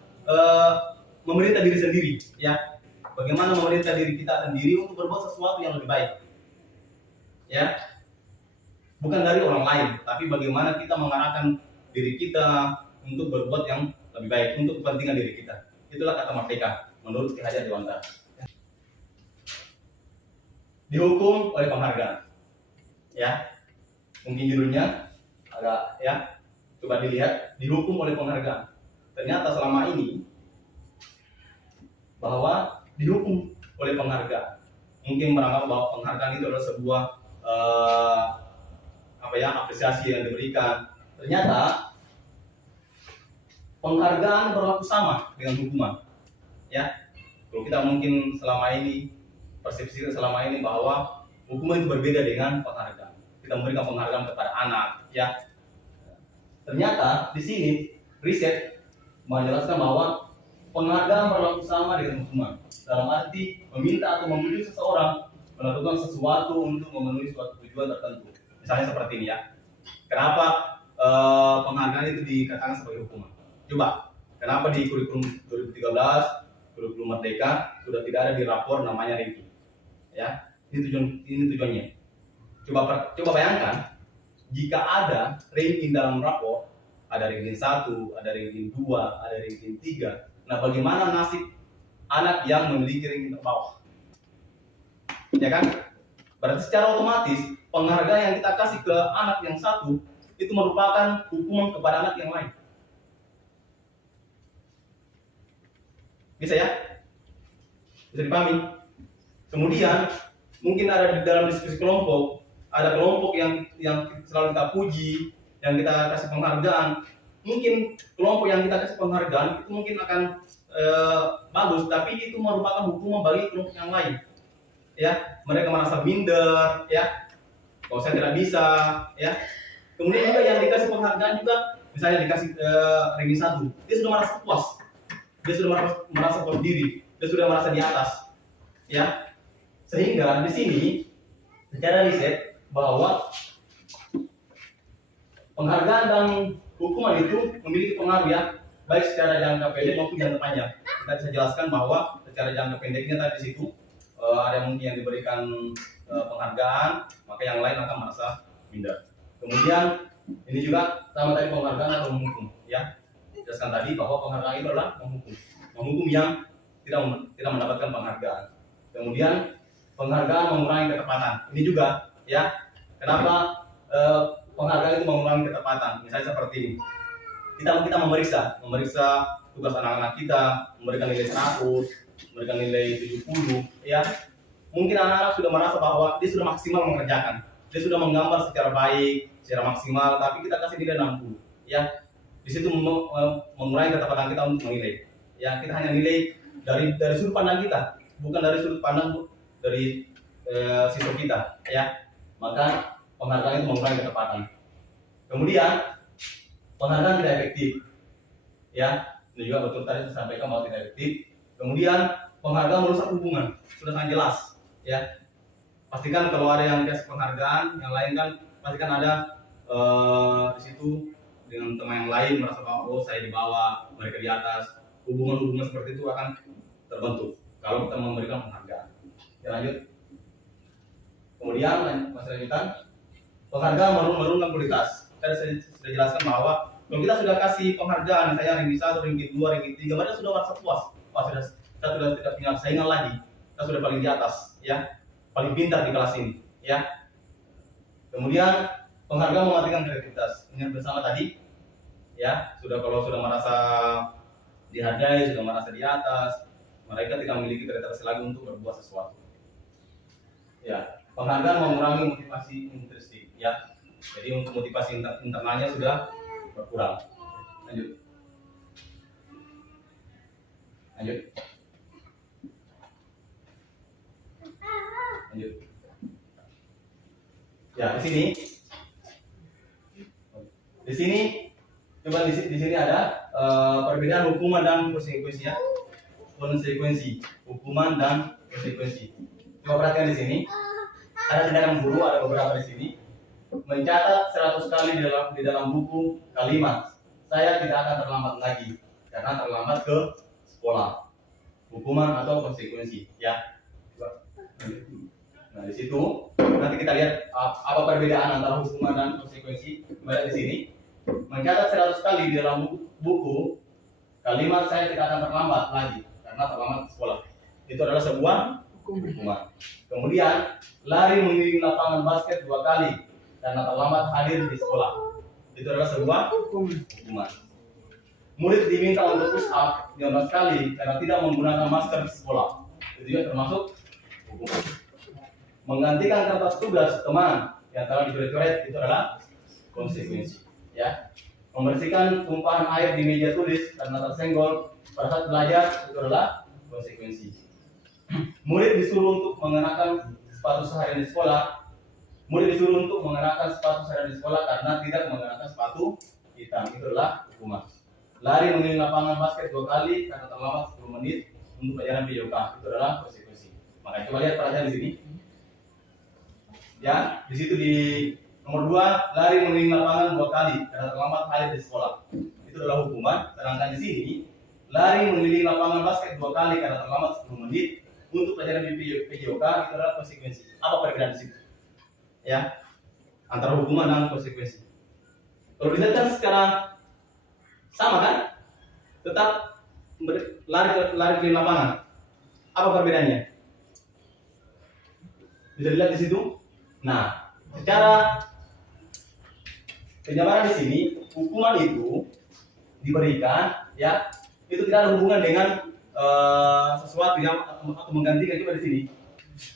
memerintah diri sendiri. Ya, bagaimana memerintah diri kita sendiri untuk berbuat sesuatu yang lebih baik. Ya, bukan dari orang lain, tapi bagaimana kita mengarahkan diri kita untuk berbuat yang lebih baik untuk kepentingan diri kita. Itulah kata merdeka menurut Ki Hajar Dewantara. Dihukum oleh penghargaan. Ya, mungkin judulnya agak ya, coba dilihat, dihukum oleh penghargaan. Ternyata selama ini bahwa dihukum oleh penghargaan. Mungkin menganggap bahwa penghargaan itu adalah sebuah apresiasi yang diberikan. Ternyata penghargaan berlaku sama dengan hukuman. Ya, kalau kita mungkin selama ini persepsi selama ini bahwa hukuman itu berbeda dengan penghargaan. Kita memberikan penghargaan kepada anak. Ya, ternyata di sini riset menjelaskan bahwa penghargaan berlaku sama dengan hukuman. Dalam arti meminta atau membujuk seseorang melakukan sesuatu untuk memenuhi suatu tujuan tertentu. Misalnya seperti ini ya. Kenapa penghargaan itu dikatakan sebagai hukuman? Coba, kenapa di kurikulum 2013, kurikulum Merdeka sudah tidak ada di rapor namanya ranking? Ya, ini tujuannya. Coba bayangkan jika ada ranking dalam rapor, ada ranking 1, ada ranking 2, ada ranking 3. Nah, bagaimana nasib anak yang memiliki ranking terbawah? Ya kan? Berarti secara otomatis penghargaan yang kita kasih ke anak yang satu itu merupakan hukuman kepada anak yang lain. Bisa ya? Bisa dipahami? Kemudian mungkin ada di dalam diskusi kelompok, ada kelompok yang selalu kita puji, yang kita kasih penghargaan. Mungkin kelompok yang kita kasih penghargaan itu mungkin akan bagus, tapi itu merupakan hukuman bagi kelompok yang lain. Ya, mereka merasa minder, ya. Kalau saya tidak bisa, ya. Kemudian juga yang dikasih penghargaan juga, misalnya dikasih ranking 1, dia sudah merasa puas, dia sudah merasa puas diri, dia sudah merasa di atas, ya. Sehingga di sini secara riset bahwa penghargaan dan hukuman itu memiliki pengaruh ya, baik secara jangka pendek maupun jangka panjang. Kita bisa jelaskan bahwa secara jangka pendeknya tadi di situ ada mungkin yang diberikan penghargaan, maka yang lain akan merasa minder. Kemudian ini juga sama tadi penghargaan atau menghukum, ya. Jelaskan tadi bahwa penghargaan itu adalah menghukum yang tidak mendapatkan penghargaan. Kemudian penghargaan mengurangi ketepatan. Ini juga, ya. Kenapa penghargaan itu mengurangi ketepatan? Misalnya seperti ini. Kita memeriksa tugas anak-anak kita, memberikan nilai 100, memberikan nilai 70, ya. Mungkin anak-anak sudah merasa bahwa dia sudah maksimal mengerjakan, dia sudah menggambar secara baik, secara maksimal, tapi kita kasih nilai 60, ya. Di situ mengurangi ketepatan kita untuk menilai. Ya, kita hanya nilai dari sudut pandang kita, bukan dari sudut pandang dari siswa kita, ya. Maka penghargaan itu mengurangi ketepatan. Kemudian penghargaan tidak efektif, ya. Ini juga betul tadi saya sampaikan bahwa tidak efektif. Kemudian penghargaan merusak hubungan, sudah sangat jelas, ya. Pastikan kalau ada yang kasih penghargaan, yang lain kan pastikan ada di situ dengan teman yang lain merasa bahwa oh saya di bawah, mereka di atas. Hubungan-hubungan seperti itu akan terbentuk kalau kita memberikan penghargaan. Ya, lanjut. Kemudian masih lanjutkan. Penghargaan menurunkan kualitas. Saya sudah jelaskan bahwa kalau kita sudah kasih penghargaan, misalnya ranking 1, ranking 2, ranking 3, mereka sudah merasa puas. Wah, kita sudah tidak punya saingan lagi. Kita sudah paling di atas, ya. Paling pintar di kelas ini, ya. Kemudian penghargaan mematikan kreativitas. Ini bersama tadi, ya. Kalau sudah merasa dihargai, sudah merasa di atas, mereka tidak memiliki kreativitas lagi untuk berbuat sesuatu. Ya, penghargaan mengurangi motivasi intrinsik, ya. Jadi untuk motivasi internalnya sudah berkurang. Lanjut. Lanjut. Ya, di sini coba di sini ada perbedaan hukuman dan konsekuensi ya. Konsekuensi, hukuman dan konsekuensi. Coba perhatikan di sini. Ada tindakan guru, ada beberapa di sini. Mencatat 100 kali di dalam buku kalimat. Saya tidak akan terlambat lagi karena terlambat ke sekolah. Hukuman atau konsekuensi, ya. Nah, di situ nanti kita lihat apa perbedaan antara hukuman dan konsekuensi. Kembali di sini. Mencatat 100 kali di dalam buku kalimat saya tidak akan terlambat lagi karena terlambat ke sekolah. Itu adalah sebuah hukuman. Kemudian lari mengelilingi lapangan basket 2 kali karena terlambat hadir di sekolah. Itu adalah sebuah hukuman. Murid diminta untuk push up 15 kali karena tidak menggunakan masker di sekolah. Itu juga termasuk hukuman. Menggantikan kertas tugas teman yang telah dicoret-coret itu adalah konsekuensi. Ya, membersihkan tumpahan air di meja tulis karena tersenggol pada saat belajar itu adalah konsekuensi. Murid disuruh untuk mengenakan sepatu seharian di sekolah. Murid disuruh untuk mengenakan sepatu seharian di sekolah karena tidak mengenakan sepatu hitam. Itu adalah hukuman. Lari mengelilingi lapangan basket 2 kali karena terlambat 10 menit untuk pelajaran PJOK. Itu adalah konsekuensi. Maka coba lihat perhatian di sini. Ya, di situ di nomor 2, lari mengelilingi lapangan 2 kali karena terlambat hadir di sekolah. Itu adalah hukuman. Sedangkan di sini, lari mengelilingi lapangan basket 2 kali karena terlambat 10 menit untuk pelajaran PJOK. Itu adalah konsekuensi. Apa perbedaan di situ? Ya, antara hukuman dan konsekuensi. Kalau dilihat kan secara sama kan? Tetap lari ke lapangan. Apa perbedaannya? Bisa dilihat di situ. Nah, secara penjabaran di sini, hukuman itu diberikan, ya, itu tidak ada hubungan dengan sesuatu yang atau menggantikan. Coba di sini,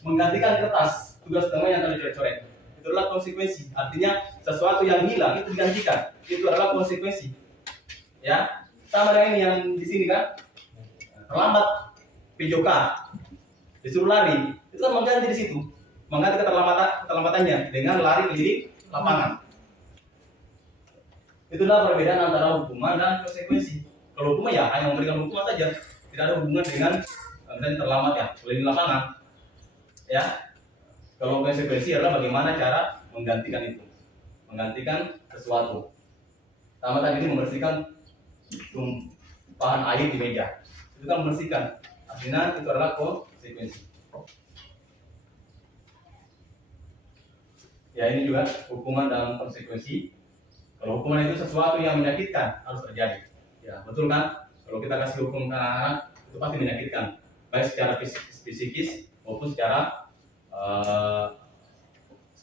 menggantikan kertas tugas teman yang telah dicoret-coret. Itu adalah konsekuensi. Artinya sesuatu yang hilang itu digantikan. Itu adalah konsekuensi. Ya, sama dengan ini yang di sini kan, terlambat PJOK, disuruh lari, itu kan mengganti di situ. Mengganti keterlambatannya dengan lari keliling lapangan. Itulah perbedaan antara hukuman dan konsekuensi. Kalau hukuman ya hanya memberikan hukuman saja, tidak ada hubungan dengan misalnya terlambat ya keliling lapangan. Ya. Kalau konsekuensi adalah bagaimana cara menggantikan itu, menggantikan sesuatu. Sama tadi ini membersihkan tumpahan air di meja, itu kan membersihkan. Artinya itu adalah konsekuensi. Ya, ini juga hukuman dalam konsekuensi. Kalau hukuman itu sesuatu yang menyakitkan harus terjadi. Ya, betul kan? Kalau kita kasih hukum ke anak itu pasti menyakitkan, baik secara psikis maupun secara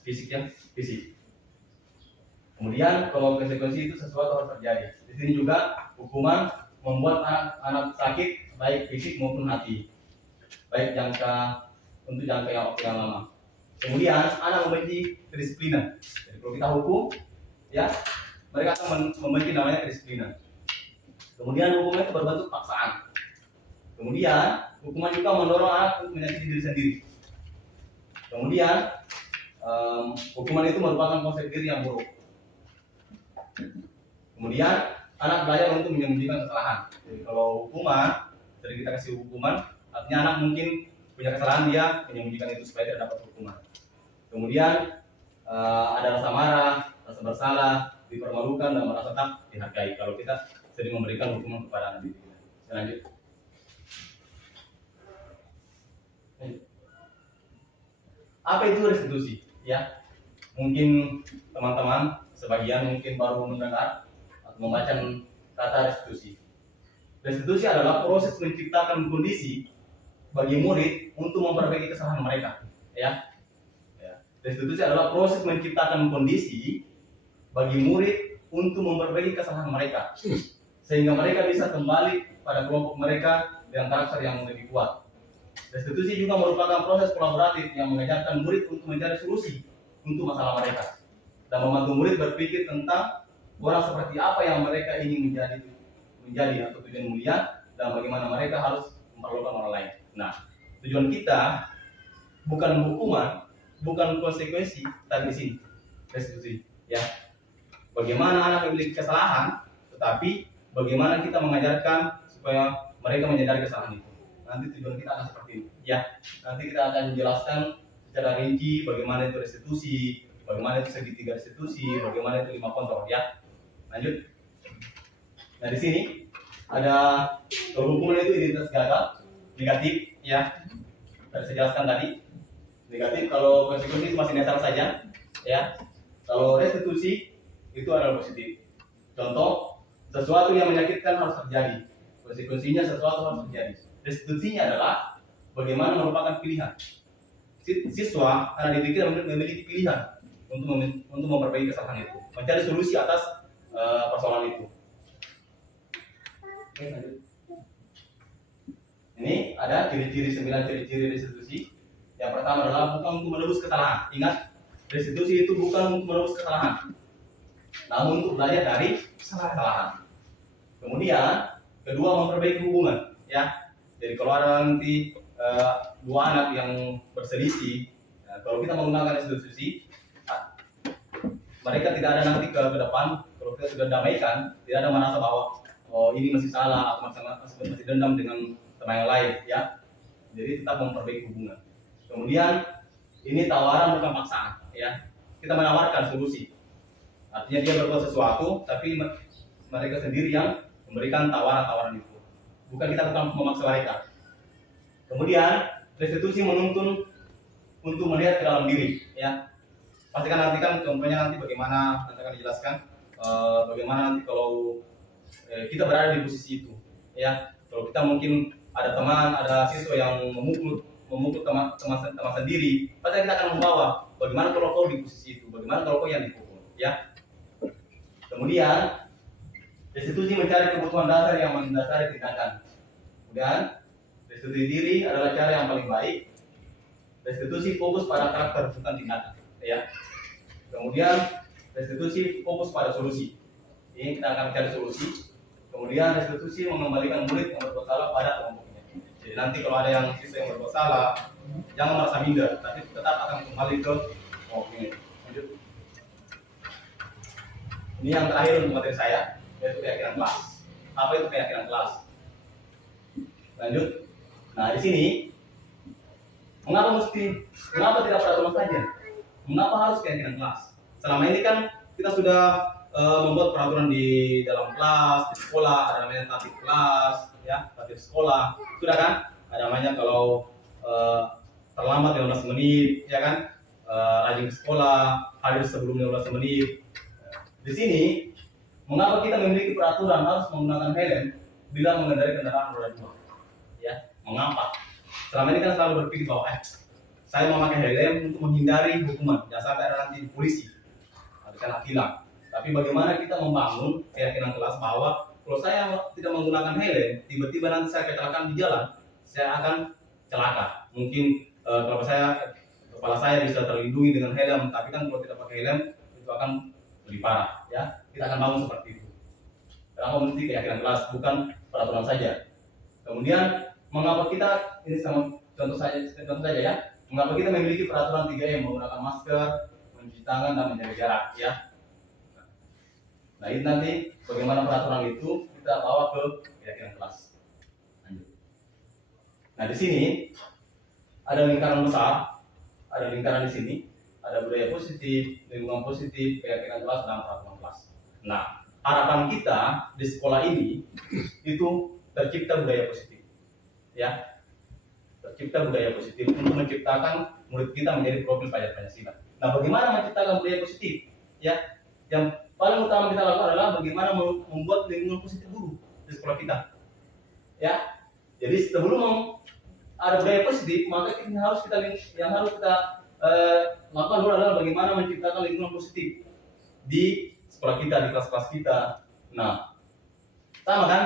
fisik. Kemudian kalau konsekuensi itu sesuatu harus terjadi. Di sini juga hukuman membuat anak sakit baik fisik maupun hati, baik untuk jangka yang lama. Kemudian anak membenci kedisiplinan. Jadi kalau kita hukum, ya mereka akan membenci namanya kedisiplinan. Kemudian hukuman itu berbentuk paksaan. Kemudian hukuman juga mendorong anak untuk menyakiti diri sendiri. Kemudian hukuman itu merupakan konsep diri yang buruk. Kemudian anak belajar untuk menyembunyikan kesalahan. Jadi kalau hukuman, jadi kita kasih hukuman, artinya anak mungkin punya kesalahan, dia menyembunyikan itu supaya tidak dapat hukuman. Kemudian ada rasa marah, rasa bersalah, dipermalukan dan merasa tak dihargai kalau kita sering memberikan hukuman kepada anak didik kita. Lanjut. Apa itu restitusi? Ya, mungkin teman-teman sebagian mungkin baru mendengar atau membaca kata restitusi. Restitusi adalah proses menciptakan kondisi bagi murid untuk memperbaiki kesalahan mereka. Ya. Restitusi adalah proses menciptakan kondisi bagi murid untuk memperbaiki kesalahan mereka, sehingga mereka bisa kembali pada kelompok mereka dengan karakter yang lebih kuat. Restitusi juga merupakan proses kolaboratif yang mengajarkan murid untuk mencari solusi untuk masalah mereka dan membantu murid berpikir tentang orang seperti apa yang mereka ingin menjadi atau tujuan mulia dan bagaimana mereka harus memperlakukan orang lain. Nah, tujuan kita bukan hukuman, bukan konsekuensi, tapi di sini restitusi. Ya, bagaimana anak memiliki kesalahan, tetapi bagaimana kita mengajarkan supaya mereka menyadari kesalahan itu. Nanti tujuan kita akan seperti ini. Ya, nanti kita akan menjelaskan secara rinci bagaimana itu restitusi, bagaimana itu segitiga restitusi, bagaimana itu 5 kontrol. Ya, lanjut. Nah, di sini ada kalau hukuman itu identitas gagal, negatif. Ya, saya jelaskan tadi. Negatif kalau konsekuensi masih netral saja. Ya, kalau restitusi itu adalah positif. Contoh, sesuatu yang menyakitkan harus terjadi. Konsekuensinya sesuatu harus terjadi. Restitusinya adalah bagaimana merupakan pilihan. Siswa karena dipikir memiliki pilihan untuk memperbaiki kesalahan itu, mencari solusi atas persoalan itu. Oke, lanjut. Ini ada ciri-ciri 9 ciri-ciri restitusi. Yang pertama adalah bukan untuk menebus kesalahan. Ingat, restitusi itu bukan untuk menebus kesalahan, namun untuk belajar dari kesalahan. Kemudian kedua, memperbaiki hubungan. Ya, jadi kalau ada nanti dua anak yang berselisih, kalau kita menggunakan restitusi, mereka tidak ada nanti ke depan. Kalau kita sudah damaikan, tidak ada merasa bahwa oh ini masih salah, atau masih dendam dengan teman yang lain. Ya, jadi tetap memperbaiki hubungan. Kemudian ini tawaran bukan paksaan. Ya, kita menawarkan solusi. Artinya dia berbuat sesuatu, tapi mereka sendiri yang memberikan tawaran-tawaran itu. Bukan kita bukan memaksa mereka. Kemudian restitusi menuntun untuk melihat ke dalam diri. Ya, pastikan nanti kan contohnya nanti bagaimana nanti akan dijelaskan bagaimana nanti kalau kita berada di posisi itu. Ya, kalau kita mungkin ada teman, ada siswa yang memukul teman sendiri, pasti kita akan membawa bagaimana kalau kau di posisi itu, bagaimana kalau kau yang dipukul. Ya, kemudian restitusi mencari kebutuhan dasar yang mendasari tindakan. Kemudian restitusi diri adalah cara yang paling baik. Restitusi fokus pada karakter bukan tindakan. Ya, kemudian restitusi fokus pada solusi. Ini kita akan cari solusi. Kemudian restitusi mengembalikan murid yang berbuat salah pada kelompoknya. Jadi nanti kalau ada yang siswa yang berbuat salah, jangan merasa minder, tapi tetap akan kembali ke kelompoknya. Lanjut. Ini yang terakhir untuk materi saya, yaitu keyakinan kelas. Apa itu keyakinan kelas? Lanjut. Nah, di sini mengapa tidak peraturan saja? Mengapa harus keyakinan kelas? Selama ini kan kita sudah membuat peraturan di dalam kelas, di sekolah, ada namanya tatip kelas, ya, tatip sekolah, sudah kan? Ada namanya kalau terlambat 15 menit, ya kan? Rajin ke sekolah, hadir sebelum 15 menit. Di sini, mengapa kita memiliki peraturan harus menggunakan helm bila mengendarai kendaraan roda 2? Ya, mengapa? Selama ini kan selalu berpikir bahwa saya memakai helm untuk menghindari hukuman, jangan sampai ada nanti polisi, ada kena tilang. Tapi bagaimana kita membangun keyakinan kelas bahwa kalau saya tidak menggunakan helm, tiba-tiba nanti saya kecelakaan di jalan, saya akan celaka. Mungkin kepala saya bisa terlindungi dengan helm, tapi kan kalau tidak pakai helm itu akan lebih parah. Ya, kita akan bangun seperti itu. Kenapa mesti keyakinan kelas, bukan peraturan saja. Kemudian mengapa kita ini sama contoh saja ya, mengapa kita memiliki peraturan 3M, menggunakan masker, mencuci tangan dan menjaga jarak. Ya. Nah, ini nanti bagaimana peraturan itu kita bawa ke keyakinan kelas. Lanjut. Nah, di sini ada lingkaran besar, ada lingkaran di sini, ada budaya positif, lingkungan positif, keyakinan kelas, dan peraturan kelas. Nah, harapan kita di sekolah ini itu tercipta budaya positif, ya, tercipta budaya positif untuk menciptakan murid kita menjadi profil pelajar Pancasila. Nah, bagaimana menciptakan budaya positif? Ya, yang paling utama kita lakukan adalah bagaimana membuat lingkungan positif dulu di sekolah kita. Ya, jadi sebelum ada budaya positif, maka yang harus kita lakukan dulu adalah bagaimana menciptakan lingkungan positif di sekolah kita, di kelas-kelas kita. Nah, sama kan,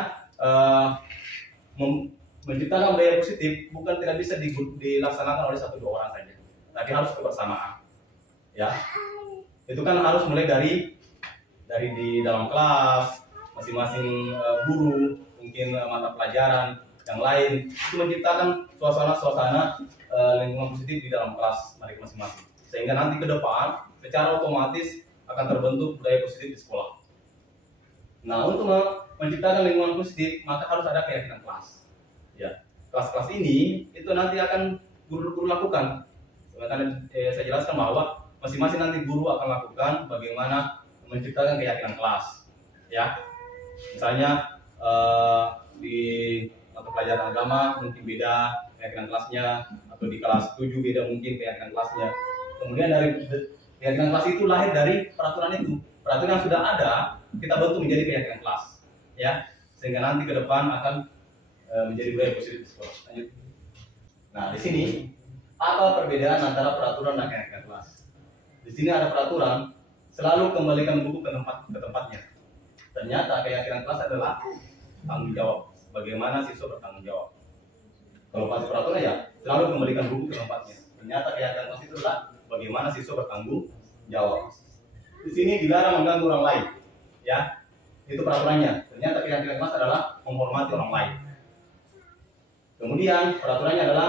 menciptakan budaya positif bukan tidak bisa dilaksanakan oleh 1-2 orang saja, tapi harus kebersamaan. Ya, itu kan harus mulai dari di dalam kelas, masing-masing guru, mungkin mata pelajaran yang lain, itu menciptakan suasana lingkungan positif di dalam kelas mereka masing-masing. Sehingga nanti ke depan secara otomatis akan terbentuk budaya positif di sekolah. Nah, untuk menciptakan lingkungan positif maka harus ada keyakinan kelas. Ya, kelas-kelas ini itu nanti akan guru-guru lakukan. Sebenarnya saya jelaskan bahwa masing-masing nanti guru akan lakukan bagaimana menciptakan keyakinan kelas. Ya, misalnya di mata pelajaran agama mungkin beda keyakinan kelasnya, atau di kelas 7 beda mungkin keyakinan kelasnya. Kemudian dari keyakinan kelas itu lahir dari peraturan itu. Peraturan yang sudah ada kita bentuk menjadi keyakinan kelas, ya, sehingga nanti ke depan akan menjadi budaya positif di sekolah. Lanjut. Nah, di sini apa perbedaan antara peraturan dan keyakinan kelas? Di sini ada peraturan selalu kembalikan buku ke tempatnya. Ternyata keyakinan kelas adalah tanggung jawab. Bagaimana siswa bertanggung jawab. Kalau pas peraturan ya selalu kembalikan buku ke tempatnya. Ternyata keyakinan kelas itu adalah bagaimana siswa bertanggung jawab. Di sini dilarang mengganggu orang lain. Ya, itu peraturannya. Ternyata keyakinan kelas adalah menghormati orang lain. Kemudian peraturannya adalah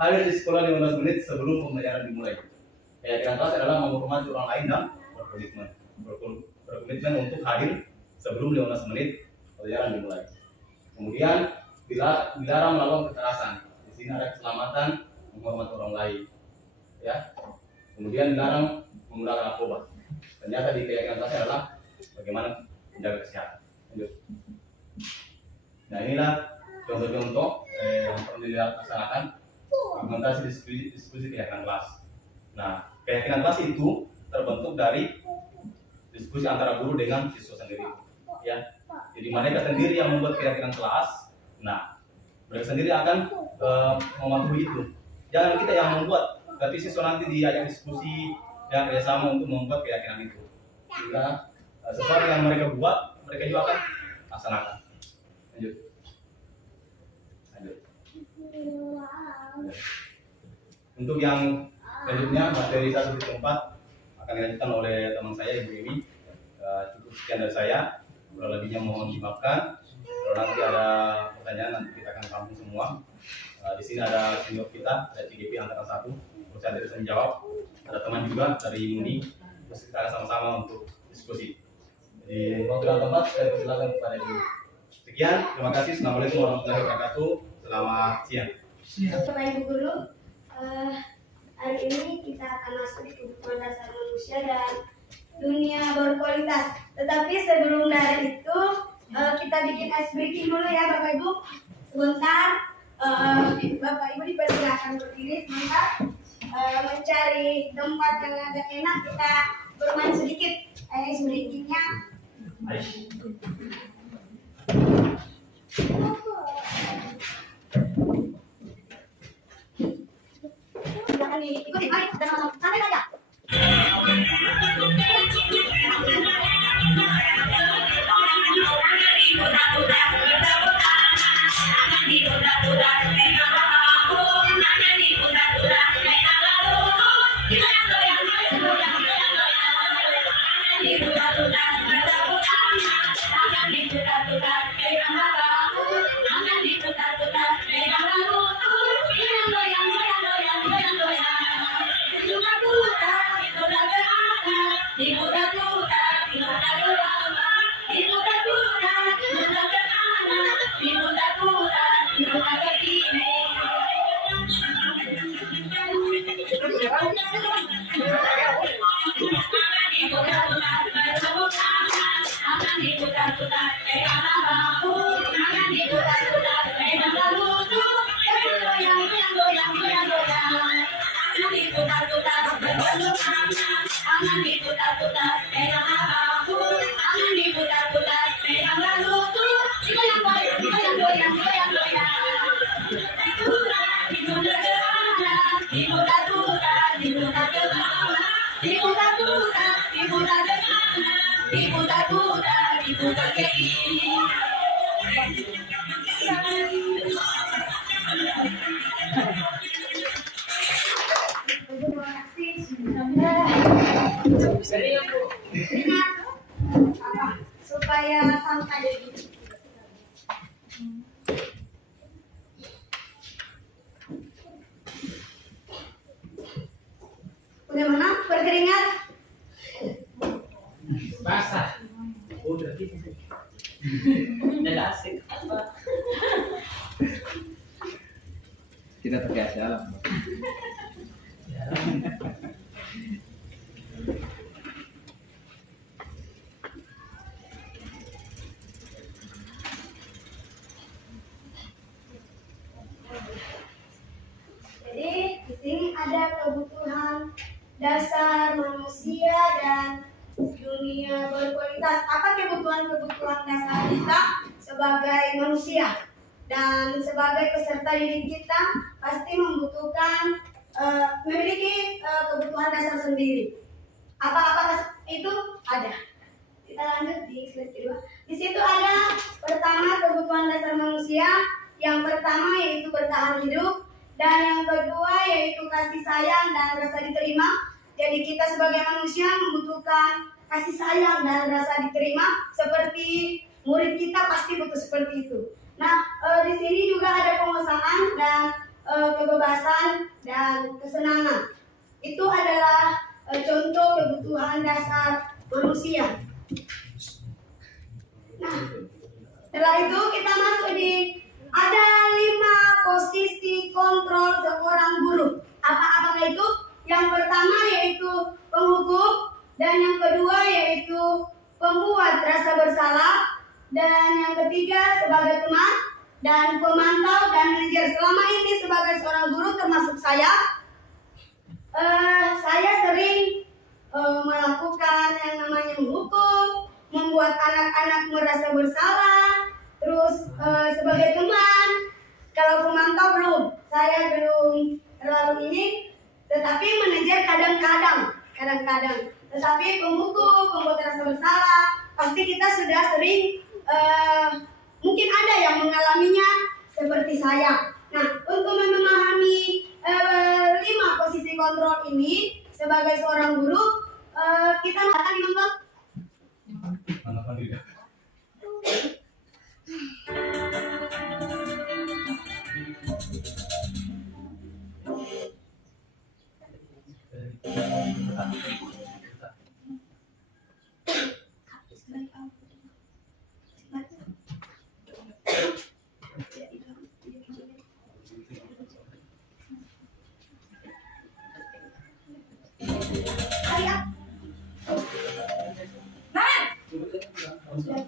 hadir di sekolah 15 menit sebelum pembelajaran dimulai. Keyakinan kelas adalah menghormati orang lain dan berkomitmen untuk hadir sebelum 15 menit pembelajaran dimulai. Kemudian dilarang melakukan kekerasan. Di sini ada keselamatan, menghormati orang lain. Ya. Kemudian dilarang menggunakan narkoba. Ternyata di keyakinan kelas adalah bagaimana menjaga kesehatan. Lanjut. Nah, inilah contoh-contoh yang perlu dilaksanakan argumentasi diskusi keyakinan kelas. Nah, keyakinan kelas itu terbentuk dari diskusi antara guru dengan siswa sendiri. Ya, jadi mereka sendiri yang membuat keyakinan kelas. Nah, mereka sendiri akan mematuhi itu. Jangan kita yang membuat, tapi siswa nanti diajak diskusi dan kerjasama untuk membuat keyakinan itu. Sehingga sesuatu yang mereka buat, mereka juga akan laksanakan. Lanjut. Untuk yang selanjutnya materi 1.4 akan dilanjutkan oleh teman saya Ibu Emi. Cukup sekian dari saya. Kurang lebihnya mohon dimaafkan. Kalau nanti ada pertanyaan nanti kita akan sambung semua. Di sini ada senior kita, ada CGP angkatan 1. Saya bisa menjawab. Ada teman juga dari Muni. Terus kita akan sama-sama untuk diskusi. Jadi waktu dan tempat saya persilakan kepada Ibu. Sekian, terima kasih. Assalamualaikum warahmatullahi wabarakatuh. Selamat siang. Bapak Ibu Guru, hari ini kita akan masuk di kebutuhan dasar manusia dan dunia berkualitas. Tetapi sebelum dari itu, kita bikin ice breaking dulu ya Bapak Ibu. Sebentar, Bapak Ibu dipersilakan berdiri sebentar, mencari tempat yang agak enak, kita bermain sedikit ice breakingnya. Silakan diikuti, mari kita sampai saja. Supaya santai. Udah mana? Berkeringat? Basah. Udah gitu. Udah asik. Kita terbiasa lah. Jadi di sini ada kebutuhan dasar manusia dan dunia berkualitas. Apa kebutuhan-kebutuhan dasar kita sebagai manusia dan sebagai peserta didik kita pasti membutuhkan memiliki kebutuhan dasar sendiri. Apa-apa itu ada. Kita lanjut di slide kedua. Di situ ada pertama kebutuhan dasar manusia. Yang pertama yaitu bertahan hidup. Dan yang kedua yaitu kasih sayang dan rasa diterima. Jadi kita sebagai manusia membutuhkan kasih sayang dan rasa diterima seperti murid kita pasti butuh seperti itu. Nah, di sini juga ada penguasaan dan kebebasan dan kesenangan. Itu adalah contoh kebutuhan dasar manusia. Nah, setelah itu kita masuk di ada 5 posisi kontrol seorang guru. Apa-apakah itu? Yang pertama yaitu penghukum, dan yang kedua yaitu pembuat rasa bersalah, dan yang ketiga sebagai teman, dan pemantau dan manajer. Selama ini sebagai seorang guru termasuk saya sering melakukan yang namanya menghukum, membuat anak-anak merasa bersalah. Terus sebagai teman, kalau pemantau belum, saya belum terlalu ini, tetapi manajer kadang-kadang. Tetapi penghukum, pembuat rasa bersalah, pasti kita sudah sering, mungkin ada yang mengalaminya seperti saya. Nah, untuk memahami 5 posisi kontrol ini sebagai seorang guru, kita akan nonton. Mana tidak?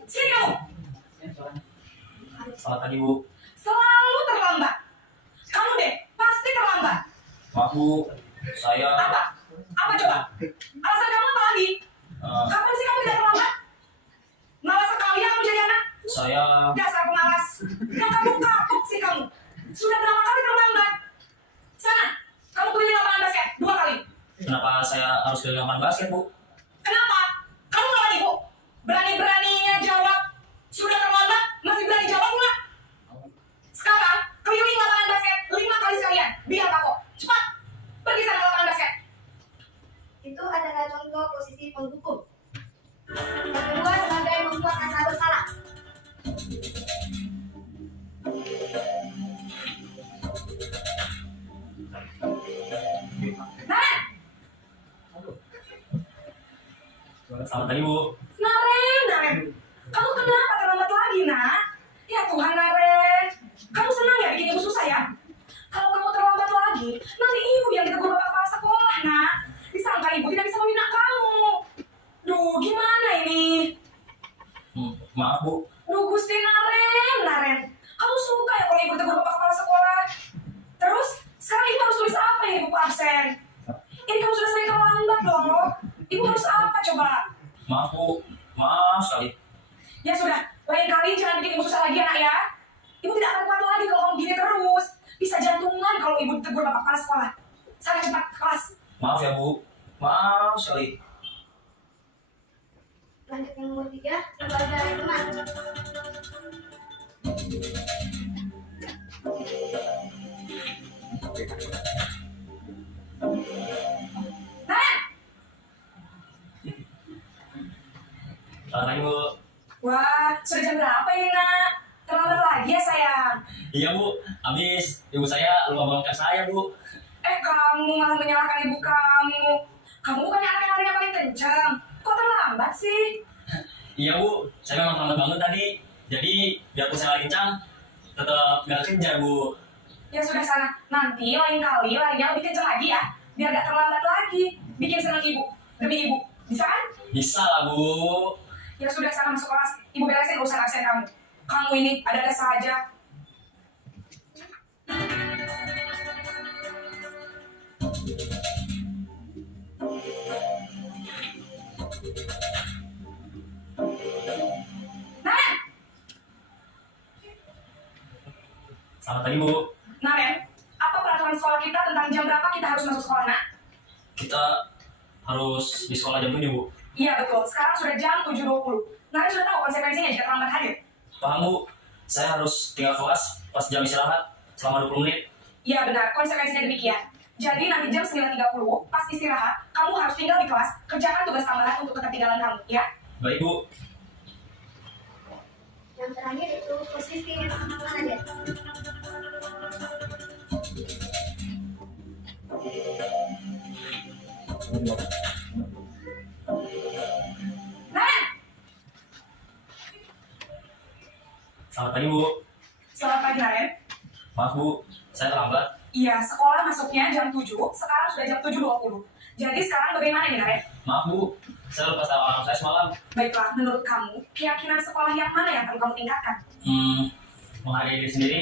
Sini kamu. Selamat pagi, Bu. Selalu terlambat. Kamu deh, pasti terlambat. Maaf, Bu. Saya Apa? Apa coba? Alasan kamu apa lagi? Kapan sih kamu tidak terlambat? Malas sekali ya kamu jadi anak. saya Dasar pemalas. Yang kamu kapok sih kamu. Sudah berapa kali terlambat? Sana, kamu keliling lapangan basket 2 kali. kenapa saya harus keliling lapangan basket, Bu? Kenapa? Kamu lawan ibu. Berani-beraninya jawab. Sudah terlambat, masih berani jawab pula. Sekarang, keliling lapangan basket 5 kali sekalian. Biar kapok. Cepat, pergi sana ke lapangan basket. Itu adalah contoh posisi penghukum. Yang kedua sebagai membuat rasa bersalah. Naren! Selamat pagi, Bu. Naren! Kamu kenapa terlambat lagi, nak? Ya Tuhan, Naren. Kamu senang ya bikin ibu susah ya? Kalau kamu terlambat lagi, nanti ibu yang ditegur bapak kepala sekolah, nak. Disangka ibu tidak bisa membina kamu. Duh, gimana ini? Maaf, Bu. Duh, Gusti Naren. Kamu suka ya kalau ibu tegur bapak kepala sekolah? Terus, sekarang ibu harus tulis apa ya buku absen? Ini kamu sudah sering terlambat loh. Ibu harus apa coba? Maaf, Bu. Maaf sekali. Ya sudah, lain kali jangan bikin ibu susah lagi anak ya. Ibu tidak akan kuat lagi kalau kamu gini terus. Bisa jantungan kalau ibu ditegur bapak kepala sekolah. Sana cepat ke kelas. Maaf ya, Bu. Maaf sekali. Lanjut yang nomor 3 sebagai teman. Naren! Selamat pagi, Bu. Wah, sudah jam berapa ini nak? Terlambat lagi ya sayang. Iya, Bu. Habis ibu saya lupa bawakan saya, Bu. Kamu malah menyalahkan ibu kamu. Kamu bukannya anak yang larinya paling kencang. Kok terlambat sih? Iya Bu, saya memang terlambat banget tadi. Jadi biarpun saya lari kencang, tetap gak kejar Bu. Ya sudah sana, nanti lain kali larinya lebih kencang lagi ya. Biar gak terlambat lagi. Bikin senang ibu, demi ibu. Bisa kan? Bisa lah Bu. Ya sudah sana masuk kelas. Ibu beresin urusan absen kamu. Kamu ini ada-ada saja. Naren! Selamat pagi Bu. Naren, apa peraturan sekolah kita tentang jam berapa kita harus masuk sekolah, nak? Kita harus di sekolah jam 7 Bu. Iya betul, sekarang sudah jam 7.20. Naren sudah tahu konsekuensinya jika terlambat hadir? Paham Bu, saya harus tinggal kelas pas jam istirahat selama 20 menit. Iya benar, konsekuensinya demikian. Jadi nanti jam 9.30, pas istirahat, kamu harus tinggal di kelas, kerjakan tugas tambahan untuk ketertinggalan kamu, ya? Baik Bu. Yang terakhir itu posisi mana dia? Naren! Selamat pagi Bu. Selamat pagi, Naren. Maaf Bu, saya terlambat. Iya, sekolah masuknya jam 7, sekarang sudah jam 7.20. Jadi sekarang bagaimana nih, Naren? Maaf Bu, saya lupa tahu alarm saya semalam. Baiklah, menurut kamu, keyakinan sekolah yang mana yang perlu kamu tingkatkan? Menghargai diri sendiri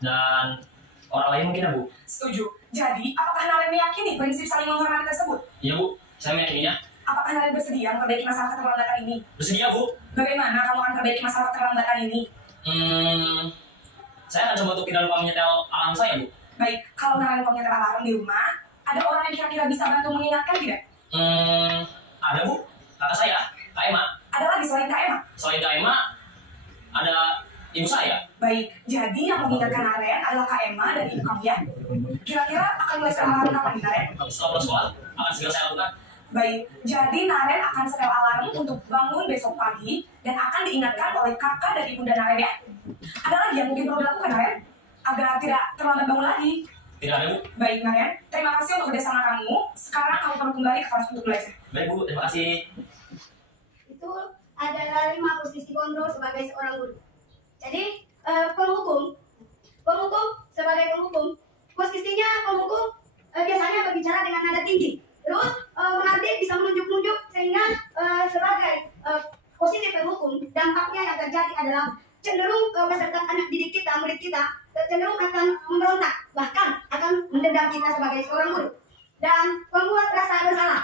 dan orang lain mungkin ya Bu. Setuju. Jadi, apakah Naren meyakini prinsip saling menghormati tersebut? Iya Bu, saya meyakininya. Apakah Naren bersedia memperbaiki masalah keterlambatan ini? Bersedia Bu. Bagaimana kamu akan memperbaiki masalah keterlambatan ini? Saya akan coba untuk tidak lupa menyetel alarm saya Bu. Baik, kalau Naren lupa menyetel alarm di rumah, ada orang yang kira-kira bisa bantu mengingatkan tidak? Ada Bu, kakak saya, Kak Emma. Ada lagi selain Kak Emma? Selain Kak Emma, ada ibu saya. Baik, jadi yang mengingatkan Naren adalah Kak Emma dan ibu kamu ya. Kira-kira akan mulai setel alarm kapan nih, Naren? Setelah pulang sekolah, akan segera saya lakukan. Baik, jadi Naren akan setel alarm untuk bangun besok pagi dan akan diingatkan oleh kakak dan ibunda Naren ya. Ada lagi yang mungkin perlu dilakukan, Naren? Agar tidak terlambat bangun lagi. Tidak ada Bu. Baik, Naren. Terima kasih untuk kerjasama kamu. Sekarang kamu perlu kembali ke kelas untuk belajar. Baik Bu, terima kasih. Itu adalah 5 posisi kontrol sebagai seorang guru. Jadi penghukum sebagai penghukum, posisinya penghukum biasanya berbicara dengan nada tinggi. Terus mengupdate bisa menunjuk-nunjuk sehingga sebagai posisi penghukum dampaknya yang terjadi adalah cenderung peserta anak didik kita, murid kita cenderung akan memberontak, bahkan akan mendendam kita sebagai seorang guru dan membuat rasa bersalah.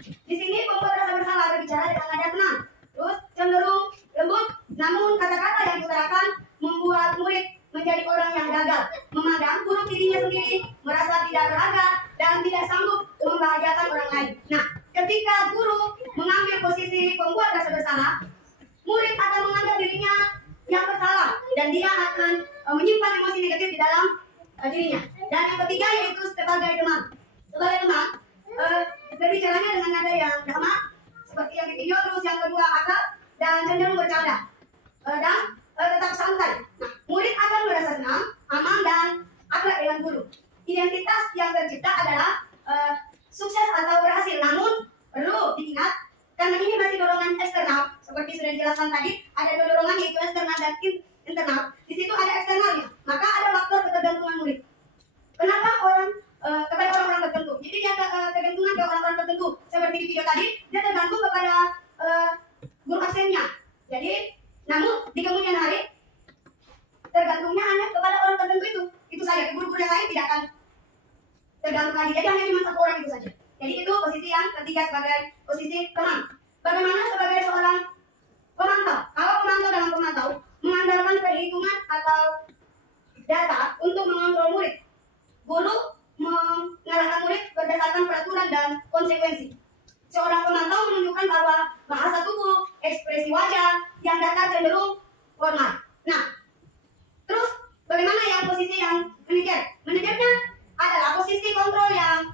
Di sini membuat rasa bersalah berbicara dengan nada tenang, terus cenderung lembut, namun kata-kata yang diutarakan membuat murid menjadi orang yang gagal, memandang buruk dirinya sendiri, merasa tidak berharga dan tidak sanggup membahagiakan orang lain. Nah, ketika guru mengambil posisi pembuat rasa bersalah, murid akan menganggap dirinya yang bersalah dan dia akan menyimpan emosi negatif di dalam dirinya. Dan yang ketiga yaitu sebagai teman. Sebagai teman, berbicaranya dengan nada yang damai seperti yang di video. Terus yang kedua akrab dan cenderung bercanda dan tetap santai. Nah, murid akan merasa senang, aman dan akrab dengan guru. Identitas yang tercipta adalah sukses atau berhasil. Namun perlu diingat karena ini masih dorongan eksternal, seperti sudah dijelaskan tadi, ada dua dorongan yaitu eksternal dan internal. Di situ ada eksternalnya, maka ada faktor ketergantungan murid. Kenapa orang kepada orang-orang tertentu? Jadi dia tergantungan ke orang-orang tertentu. Seperti di video tadi, dia tergantung kepada guru absennya. Jadi, namun di kemudian hari tergantungnya hanya kepada orang tertentu itu saja. Guru-guru yang lain tidak akan tergantung lagi. Jadi hanya cuma satu orang itu saja. Jadi itu posisi yang ketiga sebagai posisi teman. Bagaimana sebagai seorang pemantau? Kalau pemantau dalam pemantau mengandalkan perhitungan atau data untuk mengontrol murid. Guru mengarahkan murid berdasarkan peraturan dan konsekuensi. Seorang pemantau menunjukkan bahwa bahasa tubuh, ekspresi wajah yang datar cenderung formal. Nah, terus bagaimana yang posisi yang manajer? Manajernya adalah posisi kontrol yang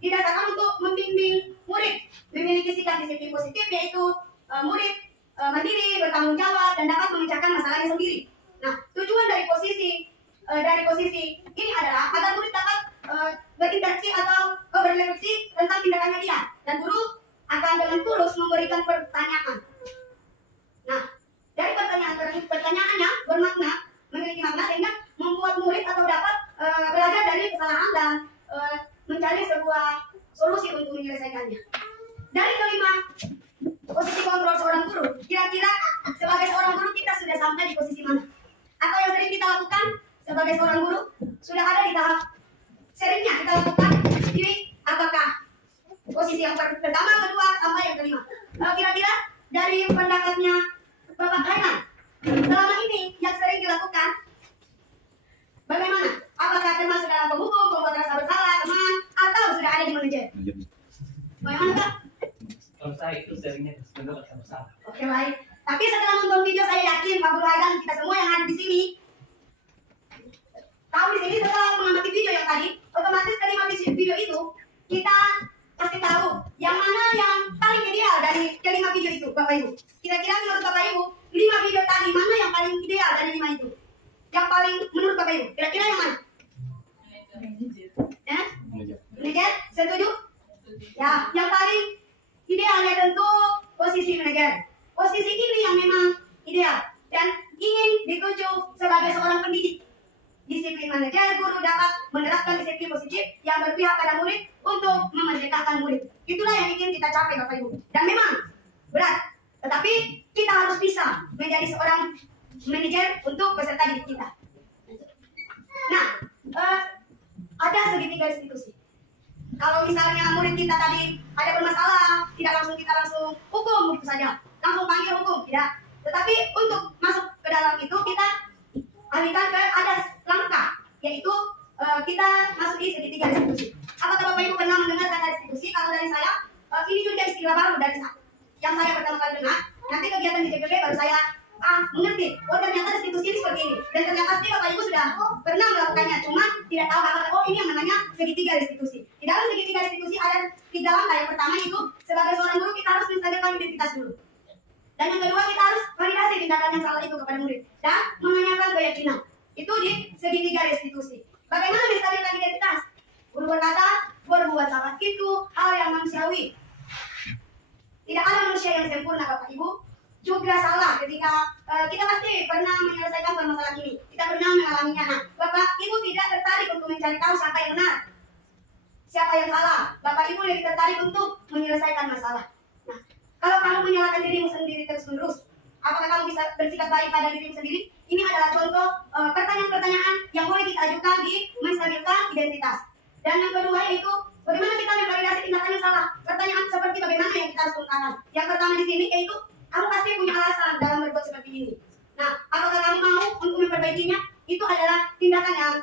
didasarkan untuk membimbing murid memiliki sikap disiplin positif, yaitu murid mandiri, bertanggung jawab, dan dapat memecahkan masalahnya sendiri. Nah, tujuan dari posisi ini adalah agar murid dapat berinteraksi atau berrefleksi tentang tindakannya dia, dan guru akan dengan tulus memberikan pertanyaan. Nah, dari pertanyaannya bermakna, memiliki makna sehingga membuat murid atau dapat belajar dari kesalahan dan mencari sebuah solusi untuk menyelesaikannya. Dari kelima, posisi kontrol seorang guru. Kira-kira sebagai seorang guru kita sudah sampai di posisi mana? Atau yang sering kita lakukan sebagai seorang guru sudah ada di tahap seringnya kita lakukan ini, apakah posisi yang pertama, kedua, sampai yang kelima? Kira-kira dari pendapatnya Bapak Raiman, selama ini yang sering dilakukan bagaimana? Apakah termasuk dalam penghukum, pembuat rasa bersalah, teman, atau sudah ada di manajer? Bagaimana Kak? Kalau saya itu seringnya sebenarnya rasa bersalah. Oke, baik. Tapi setelah nonton video saya yakin Pak Guru Haidar, kita semua yang ada di sini tahu di sini setelah mengamati video yang tadi, otomatis kelima video itu kita pasti tahu yang mana yang paling ideal dari kelima video itu, Bapak Ibu. Kira-kira menurut Bapak Ibu, 5 video tadi mana yang paling ideal dari 5 itu? Yang paling menurut Bapak Ibu, kira-kira yang mana? Manajer, setuju? Ya, yang paling ideal ya tentu posisi manajer. Posisi ini yang memang ideal dan ingin dituju sebagai seorang pendidik. Disiplin manajer, guru dapat menerapkan disiplin positif yang berpihak pada murid untuk memerdekakan murid. Itulah yang ingin kita capai Bapak Ibu. Dan memang berat, tetapi kita harus bisa menjadi seorang manajer untuk peserta didik kita. Nah, ada segitiga institusi. Kalau misalnya murid kita tadi ada bermasalah, tidak langsung kita langsung hukum begitu saja, langsung panggil hukum, tidak. Tetapi untuk masuk ke dalam itu kita alihkan ke ada langkah, yaitu kita masuk di segitiga institusi. Apakah Bapak Ibu pernah mendengar kata institusi? Kalau dari saya, ini juga istilah baru dari saya. Yang saya pertama kali dengar, nanti kegiatan di JPB baru saya mengerti. Oh ternyata institusi ini seperti ini. Dan ternyata pasti Bapak Ibu sudah pernah melakukannya, cuma tidak tahu apakah oh ini yang namanya segitiga institusi. Di dalam segitiga institusi ada 3 langkah. Yang pertama itu sebagai seorang guru kita harus menstabilkan identitas dulu. Dan yang kedua kita harus validasi tindakan yang salah itu kepada murid dan menanyakan keyakinan. Itu di segitiga institusi. Bagaimana menstabilkan identitas? Guru berkata berbuat salah itu hal yang manusiawi. Tidak ada manusia yang sempurna Bapak Ibu. Juga salah ketika kita pasti pernah menyelesaikan permasalahan ini. Kita pernah mengalaminya. Nah, Bapak Ibu tidak tertarik untuk mencari tahu siapa yang benar, siapa yang salah. Bapak Ibu lebih tertarik untuk menyelesaikan masalah. Nah, kalau kamu menyalahkan dirimu sendiri terus-menerus, apakah kamu bisa bersikap baik pada dirimu sendiri? Ini adalah contoh pertanyaan-pertanyaan yang boleh kita ajukan di menstabilkan identitas. Dan yang kedua yaitu bagaimana kita memvalidasi tindakan yang salah. Pertanyaan seperti bagaimana yang kita harus ungkapkan. Yang pertama di sini yaitu kamu pasti punya alasan dalam berbuat seperti ini. Nah, apakah kamu mau untuk memperbaikinya? Itu adalah tindakan yang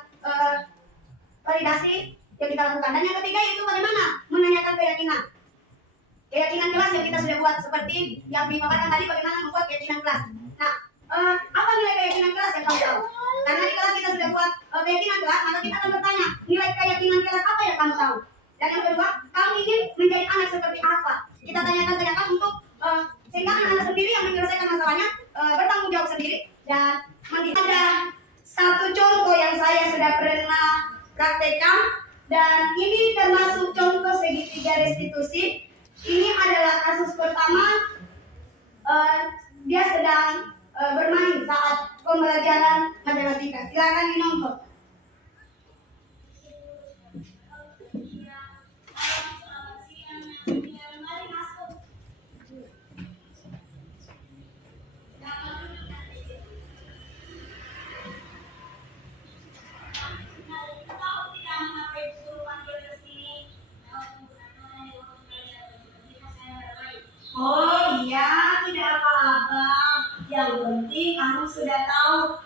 validasi yang kita lakukan. Dan yang ketiga yaitu bagaimana menanyakan keyakinan. Keyakinan kelas yang kita sudah buat seperti yang dipaparkan tadi, bagaimana membuat keyakinan kelas. Nah, apa nilai keyakinan kelas yang kamu tahu? Karena di kelas kita sudah buat keyakinan kelas, maka kita akan bertanya nilai keyakinan kelas apa yang kamu tahu. Dan yang kedua, kamu ingin menjadi anak seperti apa? Kita tanyakan untuk sehingga anak-anak sendiri yang menyelesaikan masalahnya bertanggung jawab sendiri dan ada satu contoh yang saya sudah pernah praktekkan dan ini termasuk contoh segitiga restitusi. Ini adalah kasus pertama, dia sedang bermain saat pembelajaran matematika. Silakan dinonton. Oh iya, tidak apa-apa. Yang penting kamu sudah tahu.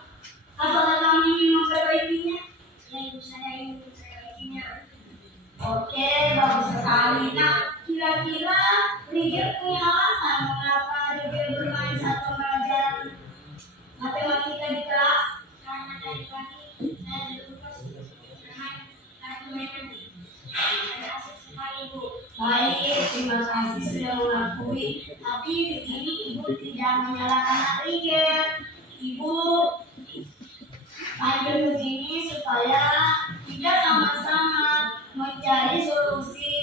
Apakah kamu ingin memperbaikinya? Ya, ibu saya ingin memperbaikinya. Oke, bagus sekali. Nah, kira-kira Rigel punya alasan mengapa Rigel bermain saat pembelajaran matematika di kelas? Karena dari pagi saya bertugas untuk bermain kartu mainan. Ada asik sekali, Bu. Baik, terima kasih sudah mengakui. Tapi di sini Ibu tidak menyalahkan Rigel. Ibu panggil ke sini supaya kita sama-sama mencari solusi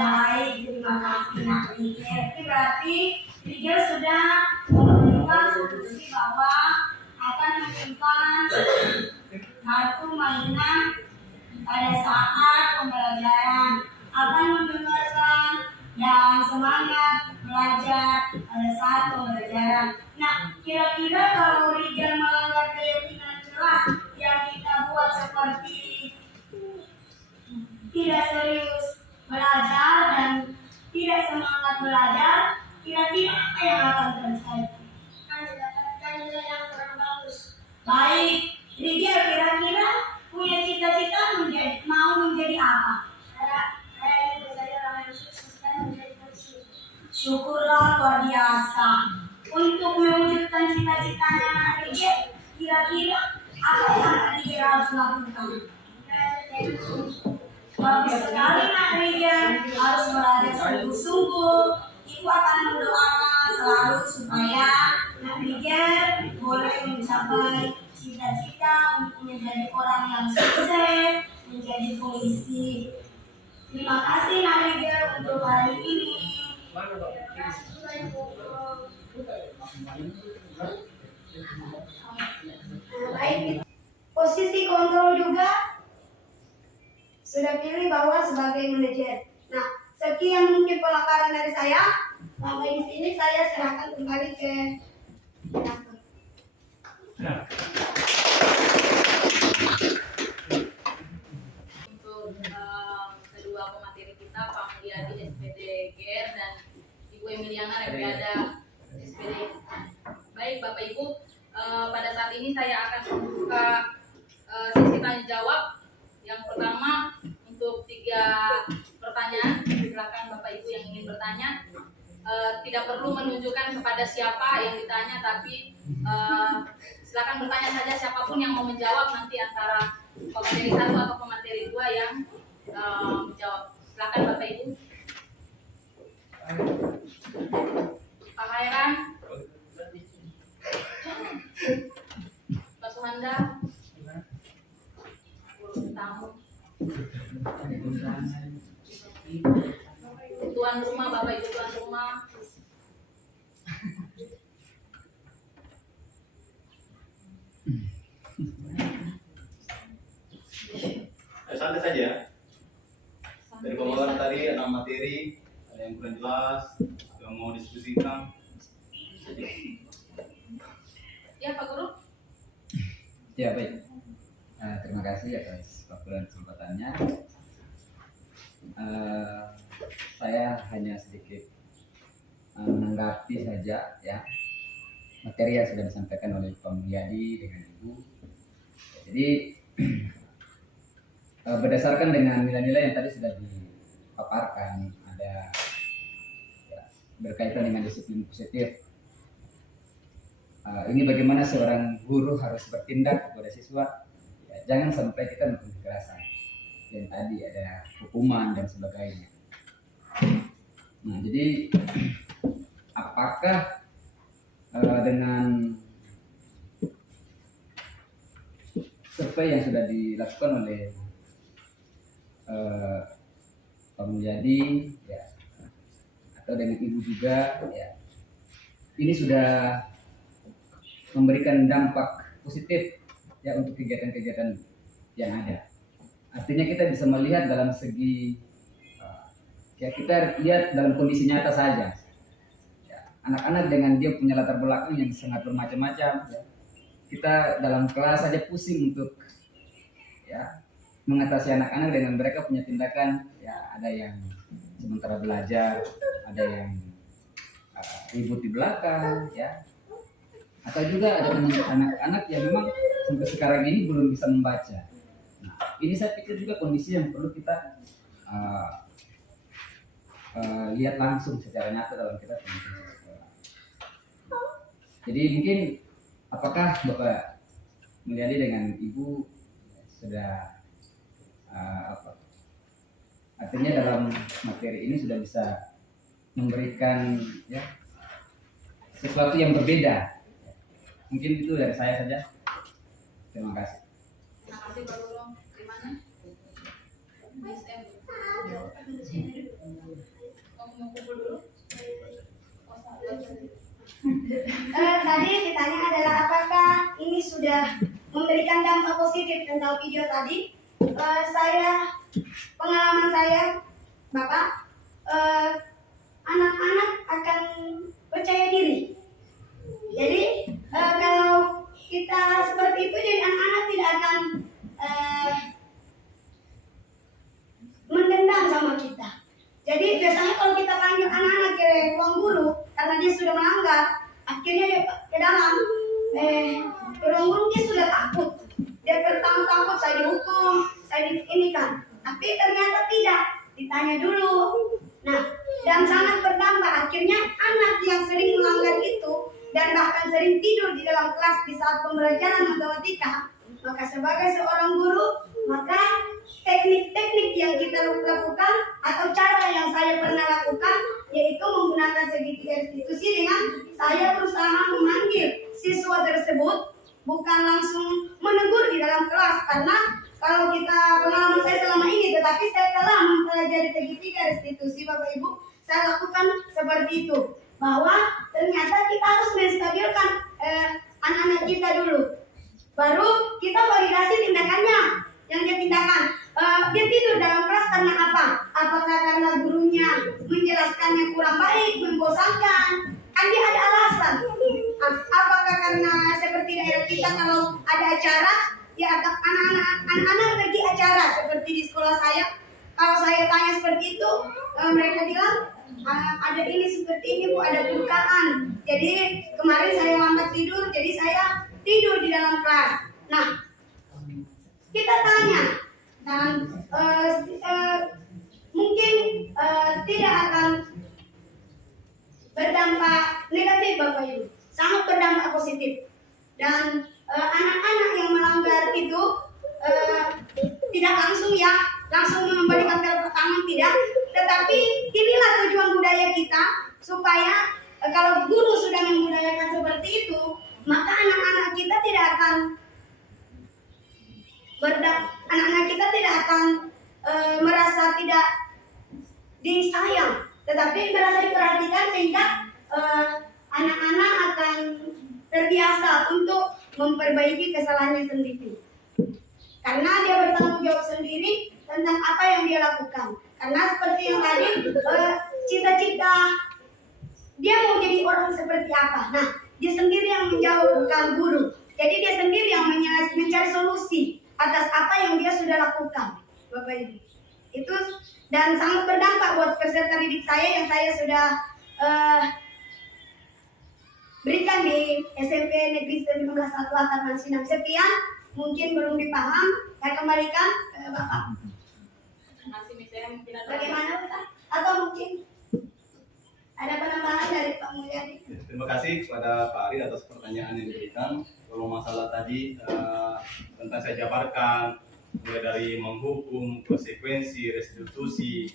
Baik, terima kasih Nak Rigel. Berarti Rigel sudah menemukan solusi bahwa akan menyimpan kartu mainan pada saat pembelajaran, akan mendengarkan dan semangat belajar pada saat pembelajaran. Nah, kira-kira kalau Rigel melanggar keyakinan kelas yang kita buat seperti tidak serius belajar dan tidak semangat belajar, kira-kira apa yang akan terjadi? Kan mendapatkan nilai yang kurang bagus. Baik, Rigel kira-kira punya cita-cita mau menjadi apa? Saya ingin menjadi orang yang sukses dan menjadi polisi. Syukurlah luar biasa. Untuk mewujudkan cita-citanya Rigel, kira-kira apa yang Rigel harus lakukan? Bagus sekali Nak Rigel, harus belajar sungguh-sungguh. Ibu akan mendoakan selalu supaya Nak Rigel boleh mencapai cita-cita untuk menjadi orang yang sukses, menjadi polisi. Terima kasih Nak Rigel untuk hari ini. Baik, posisi kontrol juga sudah pilih bahwa sebagai manajer. Nah, sekian mungkin pelajaran dari saya. Sampai di sini saya serahkan kembali ke redaktur. Untuk kedua pemateri kita, Pak Mulyadi SPD GR dan Ibu Emiliana Reviada SPD. Baik Bapak Ibu, pada saat ini saya akan membuka sesi tanya jawab. Yang pertama untuk 3 pertanyaan, silakan Bapak Ibu yang ingin bertanya. Tidak perlu menunjukkan kepada siapa yang ditanya, tapi silakan bertanya saja siapapun yang mau menjawab, nanti antara pemateri 1 atau pemateri 2 yang menjawab. Silakan Bapak Ibu. Pak Khairan, Pak Suhanda, tamu, tuan rumah, Bapak Ibu tuan rumah. Santai saja. Dari pemaparan tadi ada materi, ada yang kurang jelas, ada yang mau diskusikan. Ya Pak Guru. Ya baik. Terima kasih atas waktu dan kesempatannya. Saya hanya sedikit menanggapi saja ya materi yang sudah disampaikan oleh Pak Mulyadi dengan Ibu. Jadi berdasarkan dengan nilai-nilai yang tadi sudah dipaparkan, ada ya, berkaitan dengan disiplin positif. Ini bagaimana seorang guru harus bertindak kepada siswa. Jangan sampai kita melakukan kekerasan. Dan tadi ada hukuman dan sebagainya. Nah, jadi apakah dengan survei yang sudah dilakukan oleh Pak Mulyadi, ya, atau dengan Ibu juga, ya, ini sudah memberikan dampak positif ya untuk kegiatan-kegiatan yang ada. Artinya kita bisa melihat dalam segi ya kita lihat dalam kondisi nyata saja. Ya, anak-anak dengan dia punya latar belakang yang sangat bermacam-macam. Ya. Kita dalam kelas saja pusing untuk ya mengatasi anak-anak dengan mereka punya tindakan. Ya ada yang sementara belajar, ada yang ribut di belakang, ya. Atau juga ada anak-anak yang memang sampai sekarang ini belum bisa membaca. Nah, ini saya pikir juga kondisi yang perlu kita lihat langsung secara nyata dalam kita pendidikan sekolah. Jadi mungkin apakah Bapak Mulyadi dengan Ibu sudah artinya dalam materi ini sudah bisa memberikan ya sesuatu yang berbeda. Mungkin itu dari saya saja. Terima kasih. Terima kasih Pak Guru. Gimana? Miss M. Mau kumpul dulu. Tadi ditanya adalah apakah ini sudah memberikan dampak positif tentang video tadi. Pengalaman saya, Bapak, anak-anak akan percaya diri. Jadi kalau kita seperti itu, jadi anak-anak tidak akan mendendam sama kita. Jadi biasanya kalau kita panggil anak-anak ke ruang guru karena dia sudah melanggar, akhirnya dia ke dalam ke ruang guru dia sudah takut. Dia pertama takut saya dihukum, saya ini kan. Tapi ternyata tidak, ditanya dulu. Nah, dan sangat berdampak. Akhirnya anak yang sering melanggar itu dan bahkan sering tidur di dalam kelas di saat pembelajaran matematika, maka sebagai seorang guru, maka teknik-teknik yang kita lakukan atau cara yang saya pernah lakukan yaitu menggunakan segitiga restitusi dengan saya berusaha memanggil siswa tersebut, bukan langsung menegur di dalam kelas. Karena kalau kita pengalaman saya selama ini, tetapi saya telah mempelajari segitiga restitusi Bapak Ibu, saya lakukan seperti itu, bahwa ternyata kita harus menstabilkan anak-anak kita dulu, baru kita validasi tindakannya yang dia tindakan. Dia tidur dalam kelas karena apa? Apakah karena gurunya menjelaskannya kurang baik, membosankan? Kan dia ada alasan. Apakah karena seperti daerah kita kalau ada acara, ya anak-anak pergi acara seperti di sekolah saya. Kalau saya tanya seperti itu, mereka bilang ada ini seperti ini Bu, ada kedukaan. Jadi kemarin saya lambat tidur, jadi saya tidur di dalam kelas. Nah, kita tanya dan mungkin tidak akan berdampak negatif Bapak Ibu, sangat berdampak positif. Dan anak-anak yang melanggar itu tidak langsung memberikan telapak tangan, tidak. Tetapi inilah tujuan budaya kita, supaya kalau guru sudah membudayakan seperti itu, maka anak-anak kita tidak akan merasa tidak disayang, tetapi merasa diperhatikan, sehingga anak-anak akan terbiasa untuk memperbaiki kesalahannya sendiri. Karena dia bertanggung jawab sendiri tentang apa yang dia lakukan. Karena seperti yang tadi, cita-cita dia mau jadi orang seperti apa. Nah, dia sendiri yang menjawab, bukan guru. Jadi dia sendiri yang mencari solusi atas apa yang dia sudah lakukan, Bapak Ibu. Itu dan sangat berdampak buat peserta didik saya yang saya sudah berikan di SMP Negeri 19 1 Atarman Sinam. Sekian, mungkin belum dipaham, saya kembalikan ke Bapak. Masih misalnya mungkin ada Bagaimana Pak? Atau mungkin ada penambahan dari Pak Mulyadi? Terima kasih kepada Pak Ari atas pertanyaan yang diberikan. Kalau masalah tadi tentang saya jabarkan, mulai dari menghukum, konsekuensi, restitusi.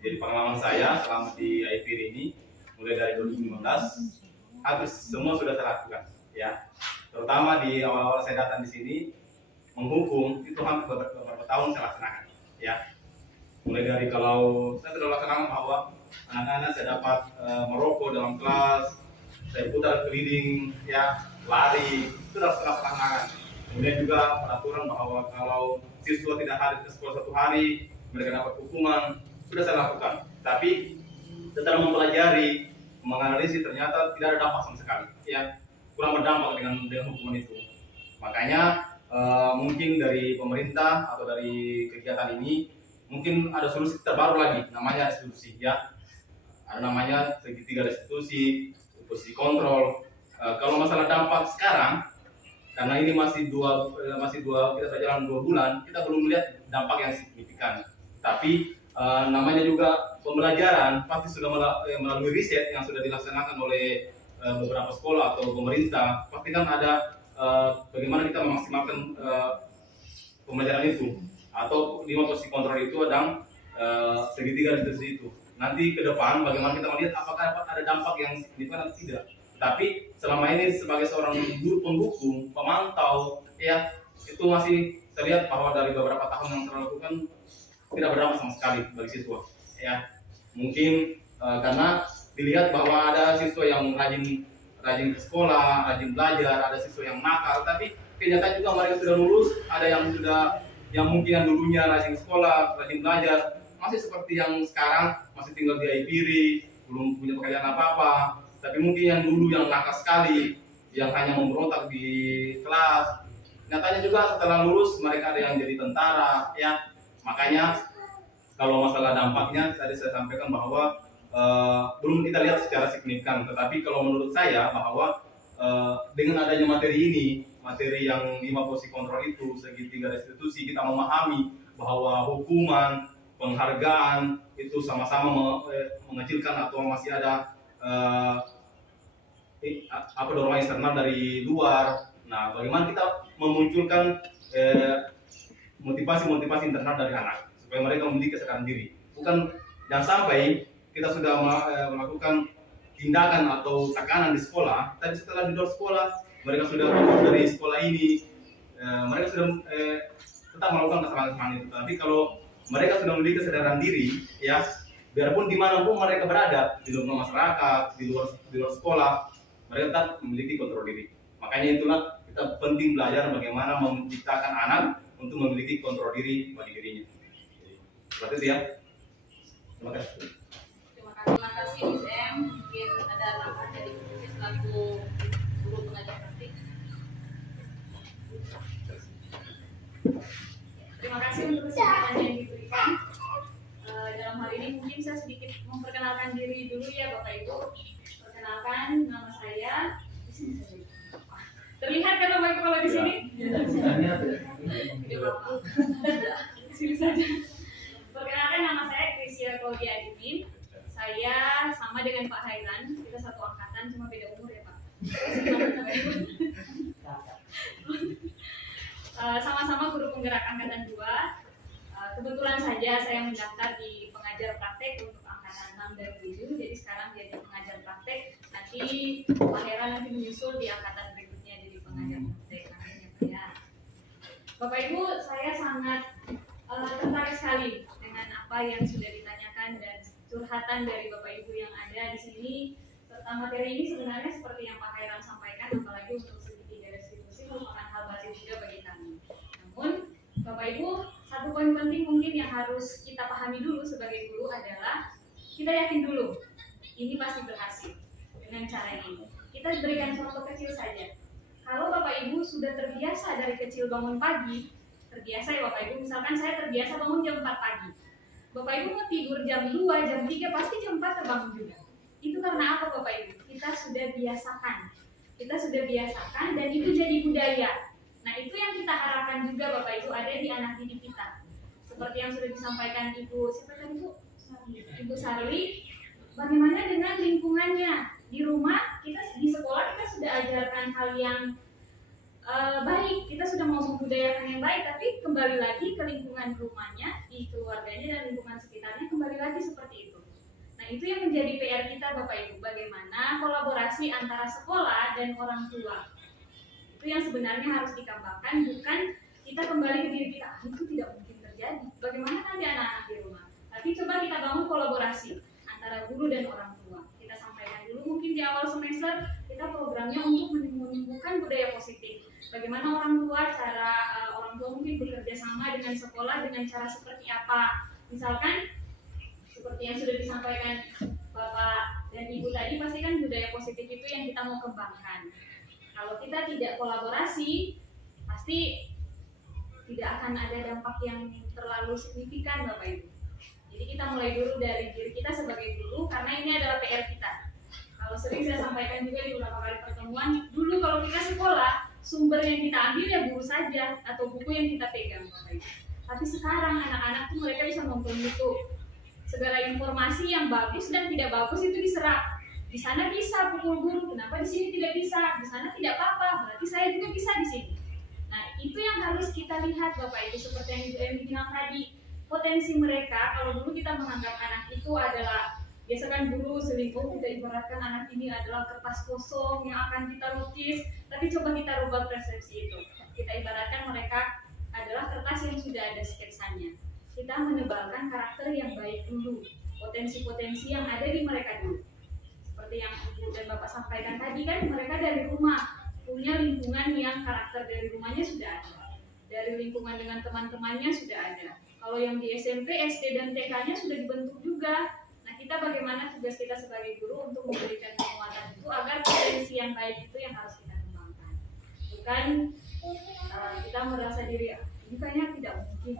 Jadi pengalaman saya selama di IPR ini, mulai dari 2015, hampir semua sudah saya lakukan, ya. Terutama di awal-awal saya datang di sini, menghukum itu hampir beberapa tahun saya laksanakan, ya. Mulai dari kalau saya sudah laksanakan bahwa anak-anak saya dapat merokok dalam kelas, saya putar keliling, ya, lari, itu sudah saya laksanakan. Kemudian juga peraturan bahwa kalau siswa tidak hadir ke sekolah 1 hari, mereka dapat hukuman, sudah saya lakukan. Tapi setelah mempelajari, menganalisis, ternyata tidak ada dampak sama sekali, ya, kurang berdampak dengan hukuman itu. Makanya mungkin dari pemerintah atau dari kegiatan ini mungkin ada solusi terbaru lagi, namanya restitusi, ya. Ada namanya segitiga restitusi, posisi kontrol. Kalau masalah dampak sekarang, karena ini masih dua kita berjalan 2 bulan, kita belum melihat dampak yang signifikan. Tapi namanya juga pembelajaran, pasti sudah melalui riset yang sudah dilaksanakan oleh beberapa sekolah atau pemerintah. Pasti kan ada bagaimana kita memaksimalkan pembelajaran itu, atau 5 posisi kontrol itu ada segitiga restitusi itu. Nanti ke depan bagaimana kita melihat apakah ada dampak yang signifikan atau tidak. Tapi selama ini sebagai seorang guru penghukum, pemantau, ya, itu masih saya lihat bahwa dari beberapa tahun yang saya lakukan tidak berdampak sama sekali bagi siswa, ya. Mungkin karena dilihat bahwa ada siswa yang rajin ke sekolah, rajin belajar, ada siswa yang nakal, tapi kenyataan juga mereka sudah lulus, ada yang mungkin yang dulunya rajin sekolah, rajin belajar, masih seperti yang sekarang masih tinggal di Aipiri, belum punya pekerjaan apa-apa. Tapi mungkin yang dulu yang nakal sekali, yang hanya memberontak di kelas, nyatanya juga setelah lulus mereka ada yang jadi tentara, ya. Makanya kalau masalah dampaknya tadi saya sampaikan bahwa belum kita lihat secara signifikan, tetapi kalau menurut saya bahwa dengan adanya materi ini, materi yang 5 posisi kontrol itu, segitiga restitusi, kita memahami bahwa hukuman, penghargaan itu sama-sama mengecilkan atau masih ada dorongan eksternal dari luar. Nah, bagaimana kita memunculkan motivasi-motivasi internal dari anak supaya mereka memiliki kesadaran diri. Bukan jangan sampai kita sudah melakukan tindakan atau tekanan di sekolah, tapi setelah di luar sekolah mereka sudah keluar dari sekolah ini, mereka sudah tetap melakukan kesalahan-kesalahan itu. Tapi kalau mereka sudah memiliki kesadaran diri, ya, biarpun dimanapun mereka berada, di luar masyarakat, di luar sekolah, mereka tetap memiliki kontrol diri. Makanya itulah kita penting belajar bagaimana menciptakan anak untuk memiliki kontrol diri bagi dirinya. Seperti itu ya. Terima kasih. Terima kasih Miss M. Mungkin ada tambahan dari Miss selaku guru pengajar praktik. Terima kasih untuk kesempatan yang diberikan. Dalam hal ini mungkin saya sedikit memperkenalkan diri dulu ya Bapak Ibu. Perkenalkan, nama saya di sini saja. Terlihat kan Bapak Ibu kalau di sini? Di sini saja. Perkenalkan, nama saya Krisya Claudia Adimin. Saya sama dengan Pak Hairan, kita satu angkatan, cuma beda umur ya Pak. Sama-sama guru penggerak angkatan 2. Kebetulan saja saya mendaftar di pengajar praktek untuk angkatan 6 dan 7, jadi sekarang jadi pengajar praktek. Nanti Pak Hairan nanti menyusul di angkatan berikutnya jadi pengajar praktek. Ya. Bapak Ibu, saya sangat tertarik sekali dengan apa yang sudah ditanyakan dan curhatan dari Bapak Ibu yang ada di sini. Serta materi ini sebenarnya seperti yang Pak Hairan sampaikan, apalagi untuk segitiga restitusi merupakan hal baru juga bagi kami. Namun, Bapak Ibu, satu poin penting mungkin yang harus kita pahami dulu sebagai guru adalah kita yakin dulu ini pasti berhasil dengan cara ini. Kita berikan contoh kecil saja. Kalau Bapak Ibu sudah terbiasa dari kecil bangun pagi, terbiasa ya Bapak Ibu, misalkan saya terbiasa bangun jam 4 pagi. Bapak Ibu mau tidur jam 2, jam 3, pasti jam 4 terbangun juga. Itu karena apa Bapak Ibu? Kita sudah biasakan. Kita sudah biasakan dan itu jadi budaya. Nah, itu yang kita harapkan juga Bapak Ibu ada di anak didik kita. Seperti yang sudah disampaikan Ibu, siapa tadi Bu? Ibu Sarli. Bagaimana dengan lingkungannya? Di rumah, di sekolah kita sudah ajarkan hal yang baik, kita sudah mau membudayakan yang baik, tapi kembali lagi ke lingkungan rumahnya, di keluarganya dan lingkungan sekitarnya kembali lagi seperti itu. Nah, itu yang menjadi PR kita Bapak Ibu, bagaimana kolaborasi antara sekolah dan orang tua. Itu yang sebenarnya harus dikembangkan, bukan kita kembali ke diri kita, itu tidak mungkin terjadi. Bagaimana nanti anak-anak di rumah? Tapi coba kita bangun kolaborasi antara guru dan orang tua. Kita sampaikan dulu mungkin di awal semester, kita programnya untuk menumbuhkan budaya positif. Bagaimana orang tua mungkin bekerja sama dengan sekolah dengan cara seperti apa? Misalkan seperti yang sudah disampaikan Bapak dan Ibu tadi, pasti kan budaya positif itu yang kita mau kembangkan. Kalau kita tidak kolaborasi, pasti tidak akan ada dampak yang terlalu signifikan Bapak Ibu. Jadi kita mulai dulu dari diri kita sebagai guru, karena ini adalah PR kita. Kalau sering saya sampaikan juga di beberapa kali pertemuan, dulu kalau kita sekolah, sumber yang kita ambil ya guru saja atau buku yang kita pegang Bapak Ibu. Tapi sekarang anak-anak tuh mereka bisa mempermutu segala informasi yang bagus dan tidak bagus itu diserap. Di sana bisa pukul guru, kenapa di sini tidak bisa? Di sana tidak apa-apa, berarti saya juga bisa di sini. Nah, itu yang harus kita lihat Bapak Ibu, seperti yang Ibu Emi bilang tadi, potensi mereka. Kalau dulu kita menganggap anak itu adalah, biasa kan guru selingkuh, kita ibaratkan anak ini adalah kertas kosong yang akan kita lukis, tapi coba kita rubah persepsi itu. Kita ibaratkan mereka adalah kertas yang sudah ada sketsanya. Kita menebalkan karakter yang baik dulu, potensi-potensi yang ada di mereka dulu. Seperti yang Ibu dan Bapak sampaikan tadi kan, mereka dari rumah punya lingkungan yang karakter dari rumahnya sudah ada, dari lingkungan dengan teman-temannya sudah ada. Kalau yang di SMP, SD, dan TK-nya sudah dibentuk juga. Nah, kita bagaimana tugas kita sebagai guru untuk memberikan penguatan itu agar potensi yang baik itu yang harus kita kembangkan. Bukan kita merasa diri ini kayaknya tidak mungkin.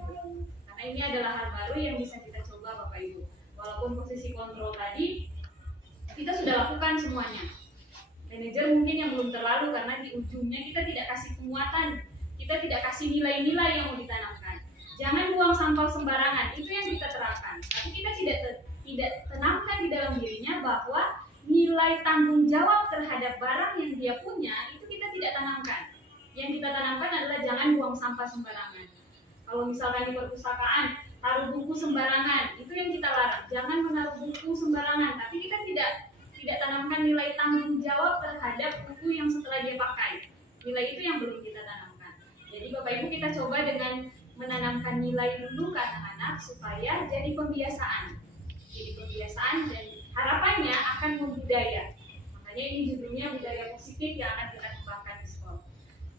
Karena ini adalah hal baru yang bisa kita coba Bapak Ibu. Walaupun posisi kontrol tadi kita sudah lakukan semuanya. Manajer mungkin yang belum terlalu karena di ujungnya kita tidak kasih penguatan, kita tidak kasih nilai-nilai yang mau ditanamkan. Jangan buang sampah sembarangan, itu yang kita terapkan. Tapi kita tidak tanamkan di dalam dirinya bahwa nilai tanggung jawab terhadap barang yang dia punya itu kita tidak tanamkan. Yang kita tanamkan adalah jangan buang sampah sembarangan. Kalau misalkan di perpustakaan taruh buku sembarangan, itu yang kita larang. Jangan menaruh buku sembarangan, tapi kita tidak tanamkan nilai tanggung jawab terhadap buku yang setelah dia pakai. Nilai itu yang belum kita tanamkan. Jadi Bapak Ibu kita coba dengan menanamkan nilai dulu ke anak-anak supaya jadi pembiasaan. Jadi pembiasaan dan harapannya akan membudaya. Makanya ini judulnya budaya positif yang akan kita kembangkan di sekolah.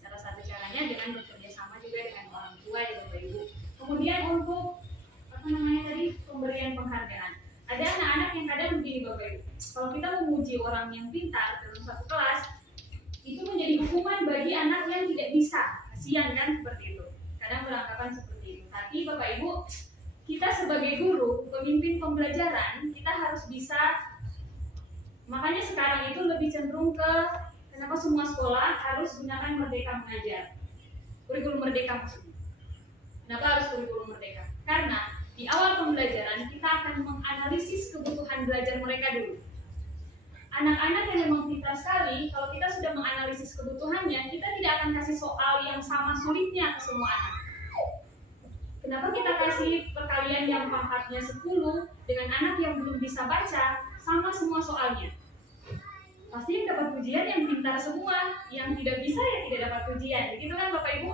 Salah satu caranya dengan bekerja sama juga dengan orang tua ya Bapak Ibu. Kemudian untuk pemberian penghargaan. Ada anak-anak yang kadang begini Bapak Ibu. Kalau kita memuji orang yang pintar dalam satu kelas, itu menjadi hukuman bagi anak yang tidak bisa. Kasihan kan seperti itu. Kadang beranggapan seperti itu. Tapi Bapak Ibu, kita sebagai guru, pemimpin pembelajaran, kita harus bisa. Makanya sekarang itu lebih cenderung ke kenapa semua sekolah harus gunakan Merdeka Mengajar. Kurikulum Merdeka maksudnya. Kenapa harus kurikulum Merdeka? Karena di awal pembelajaran kita akan menganalisis kebutuhan belajar mereka dulu. Anak-anak yang memang pintar sekali, kalau kita sudah menganalisis kebutuhannya, kita tidak akan kasih soal yang sama sulitnya ke semua anak. Kenapa kita kasih perkalian yang pangkatnya 10 dengan anak yang belum bisa baca, sama semua soalnya? Pasti yang dapat pujian yang pintar semua, yang tidak bisa ya tidak dapat pujian. Begitu kan Bapak Ibu?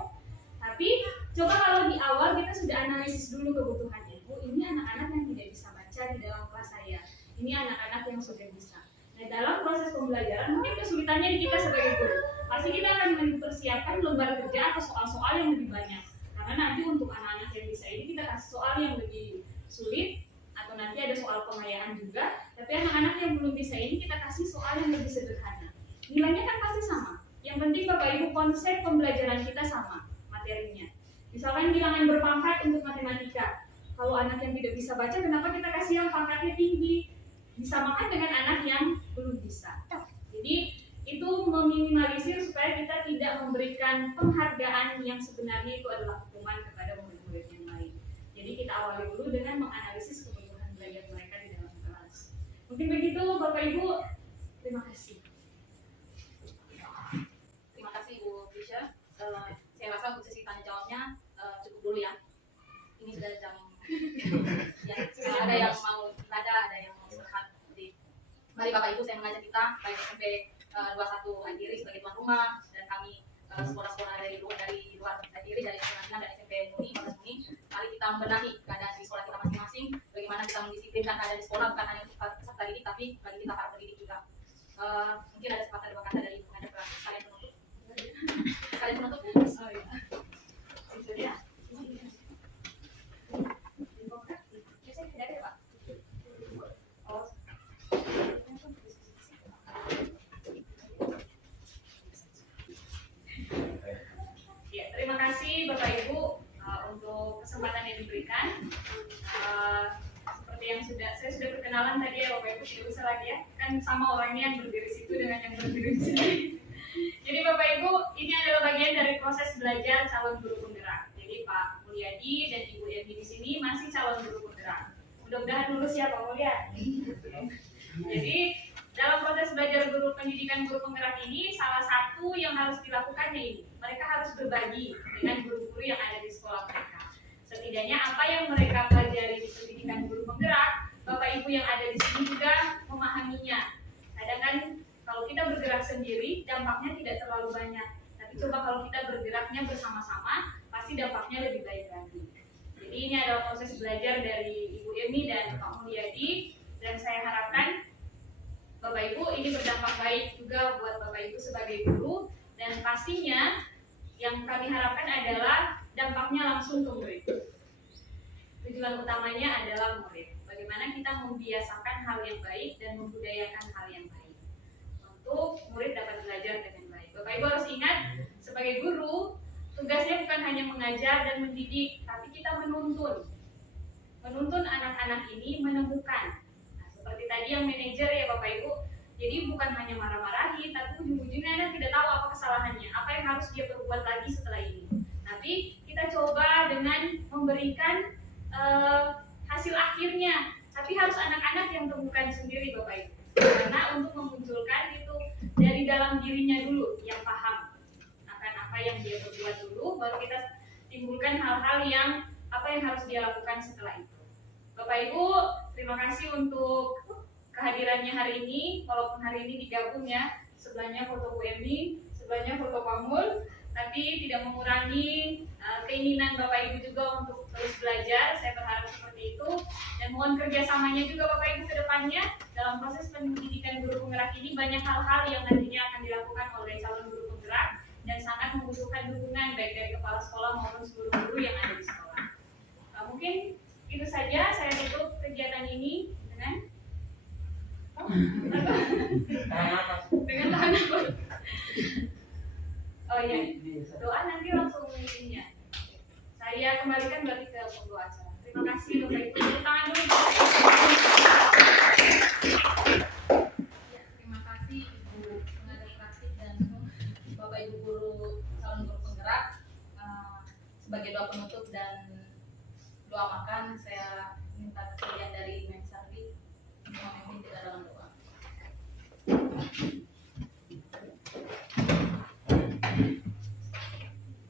Tapi coba kalau di awal kita sudah analisis dulu kebutuhannya. Oh, ini anak-anak yang tidak bisa baca di dalam kelas saya. Ini anak-anak yang sudah bisa. Nah, dalam proses pembelajaran mungkin kesulitannya di kita sebagai guru. Pasti kita akan mempersiapkan lembar kerja atau soal-soal yang lebih banyak. Karena nanti untuk anak-anak yang bisa ini kita kasih soal yang lebih sulit atau nanti ada soal pengayaan juga. Tapi anak-anak yang belum bisa ini kita kasih soal yang lebih sederhana. Nilainya kan pasti sama. Yang penting Bapak Ibu konsep pembelajaran kita sama materinya. Misalkan bilangan berpangkat untuk matematika. Kalau anak yang tidak bisa baca, kenapa kita kasih yang pangkatnya tinggi? Disamakan dengan anak yang belum bisa. Jadi itu meminimalisir supaya kita tidak memberikan penghargaan yang sebenarnya itu adalah hukuman kepada murid-murid yang lain. Jadi kita awali dulu dengan menganalisis kebutuhan belajar mereka di dalam kelas. Mungkin begitu Bapak Ibu. Terima kasih. Terima kasih Bu Fisya. Saya rasa untuk sesi tanya jawabnya cukup dulu ya. Ini sudah jam ya, ada yang mau baca, ada yang mau istirahat. Jadi, mari Bapak Ibu saya mengajak kita baik SMP 21 Andiri sebagai tuan rumah dan kami sekolah-sekolah dari luar Andiri dari Nasional dan SMP Muni, Mabes Muni. Mari kita membenahi keadaan di sekolah kita masing-masing. Bagaimana kita mendisiplinkan keadaan di sekolah bukan hanya untuk peserta didik tapi bagi kita para pendidik juga. Mungkin ada sepatah dua kata dari pengajar kelas kalian penutup. Kalian penutup? Oh iya. Ya. Terima kasih Bapak Ibu untuk kesempatan yang diberikan. Seperti yang saya sudah perkenalan tadi ya Bapak Ibu, tidak usah lagi ya, kan sama orangnya yang berdiri situ dengan yang berdiri di sini. Jadi Bapak Ibu, ini adalah bagian dari proses belajar calon guru penggerak. Jadi Pak Mulyadi dan Ibu Emi di sini masih calon guru penggerak. Mudah-mudahan lulus ya Pak Mulyadi. Jadi dalam proses belajar guru pendidikan guru penggerak ini, salah satu yang harus dilakukannya ini, mereka harus berbagi dengan guru-guru yang ada di sekolah mereka. Setidaknya apa yang mereka pelajari di pendidikan guru penggerak, Bapak Ibu yang ada di sini juga memahaminya. Kadang kan kalau kita bergerak sendiri, dampaknya tidak terlalu banyak. Tapi coba kalau kita bergeraknya bersama-sama, pasti dampaknya lebih baik lagi. Jadi ini adalah proses belajar dari Ibu Emi Emi dan Pak Mulyadi, dan saya harapkan Bapak Ibu ini berdampak baik juga buat Bapak Ibu sebagai guru, dan pastinya yang kami harapkan adalah dampaknya langsung ke murid. Tujuan utamanya adalah murid. Bagaimana kita membiasakan hal yang baik dan membudayakan hal yang baik untuk murid dapat belajar dengan baik. Bapak Ibu harus ingat, sebagai guru tugasnya bukan hanya mengajar dan mendidik, tapi kita menuntun anak-anak ini menemukan. Nah, seperti tadi yang manajer ya Bapak Ibu, jadi bukan hanya marah-marahi, tapi ujung-ujungnya anak tidak tahu apa kesalahannya, apa yang harus dia perbuat lagi setelah ini. Tapi kita coba dengan memberikan hasil akhirnya, tapi harus anak-anak yang temukan sendiri Bapak Ibu, karena untuk memunculkan itu dari dalam dirinya dulu, yang paham akan apa yang dia perbuat dulu, baru kita timbulkan hal-hal yang apa yang harus dia lakukan setelah itu. Bapak Ibu, terima kasih untuk kehadirannya hari ini, walaupun hari ini digabung ya, sebelahnya foto Bu Emi, sebelahnya foto Pak Mul, tapi tidak mengurangi keinginan Bapak Ibu juga untuk terus belajar. Saya berharap seperti itu, dan mohon kerjasamanya juga Bapak Ibu ke depannya dalam proses pendidikan guru penggerak ini. Banyak hal-hal yang nantinya akan dilakukan oleh calon guru penggerak dan sangat membutuhkan dukungan baik dari kepala sekolah maupun seluruh guru yang ada di sekolah. Mungkin itu saja, saya tutup kegiatan ini dengan dengan tahan nafas. Oh iya, doa nanti langsung ininya. Saya kembalikan balik ke pembawa acara. Terima kasih Bapak Ibu. Tepuk tangan dulu. Ya, terima kasih Ibu pengajar praktik dan Bapak Ibu guru calon guru penggerak. Sebagai doa penutup dan doa makan, saya minta kesediaan dari Mensardi untuk memimpin kita dalam doa.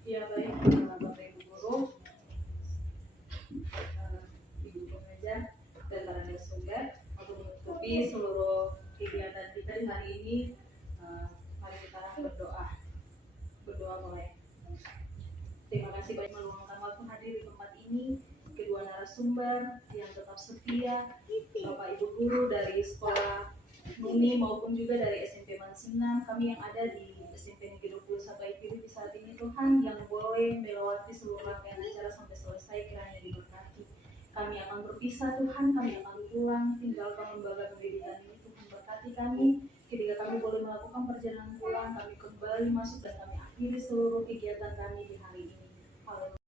Ya baik, Bapak Ibu guru, Ibu pengajar, dan para narasumber, untuk menutupi seluruh kegiatan kita di hari ini, mari kita berdoa mulai. Terima kasih banyak meluangkan waktu hadir di tempat ini, kedua narasumber yang tetap setia, Bapak Ibu guru dari sekolah Nuni maupun juga dari SMP Mansinam, kami yang ada di SMP Negeri 21 IPB di saat ini, Tuhan yang boleh melewati seluruh rangkaian acara sampai selesai, kiranya diberkati. Kami akan berpisah Tuhan, kami akan pulang, tinggalkan lembaga pendidikan ini, Tuhan berkati kami. Ketika kami boleh melakukan perjalanan pulang, kami kembali masuk dan kami akhiri seluruh kegiatan kami di hari ini. Haleluya.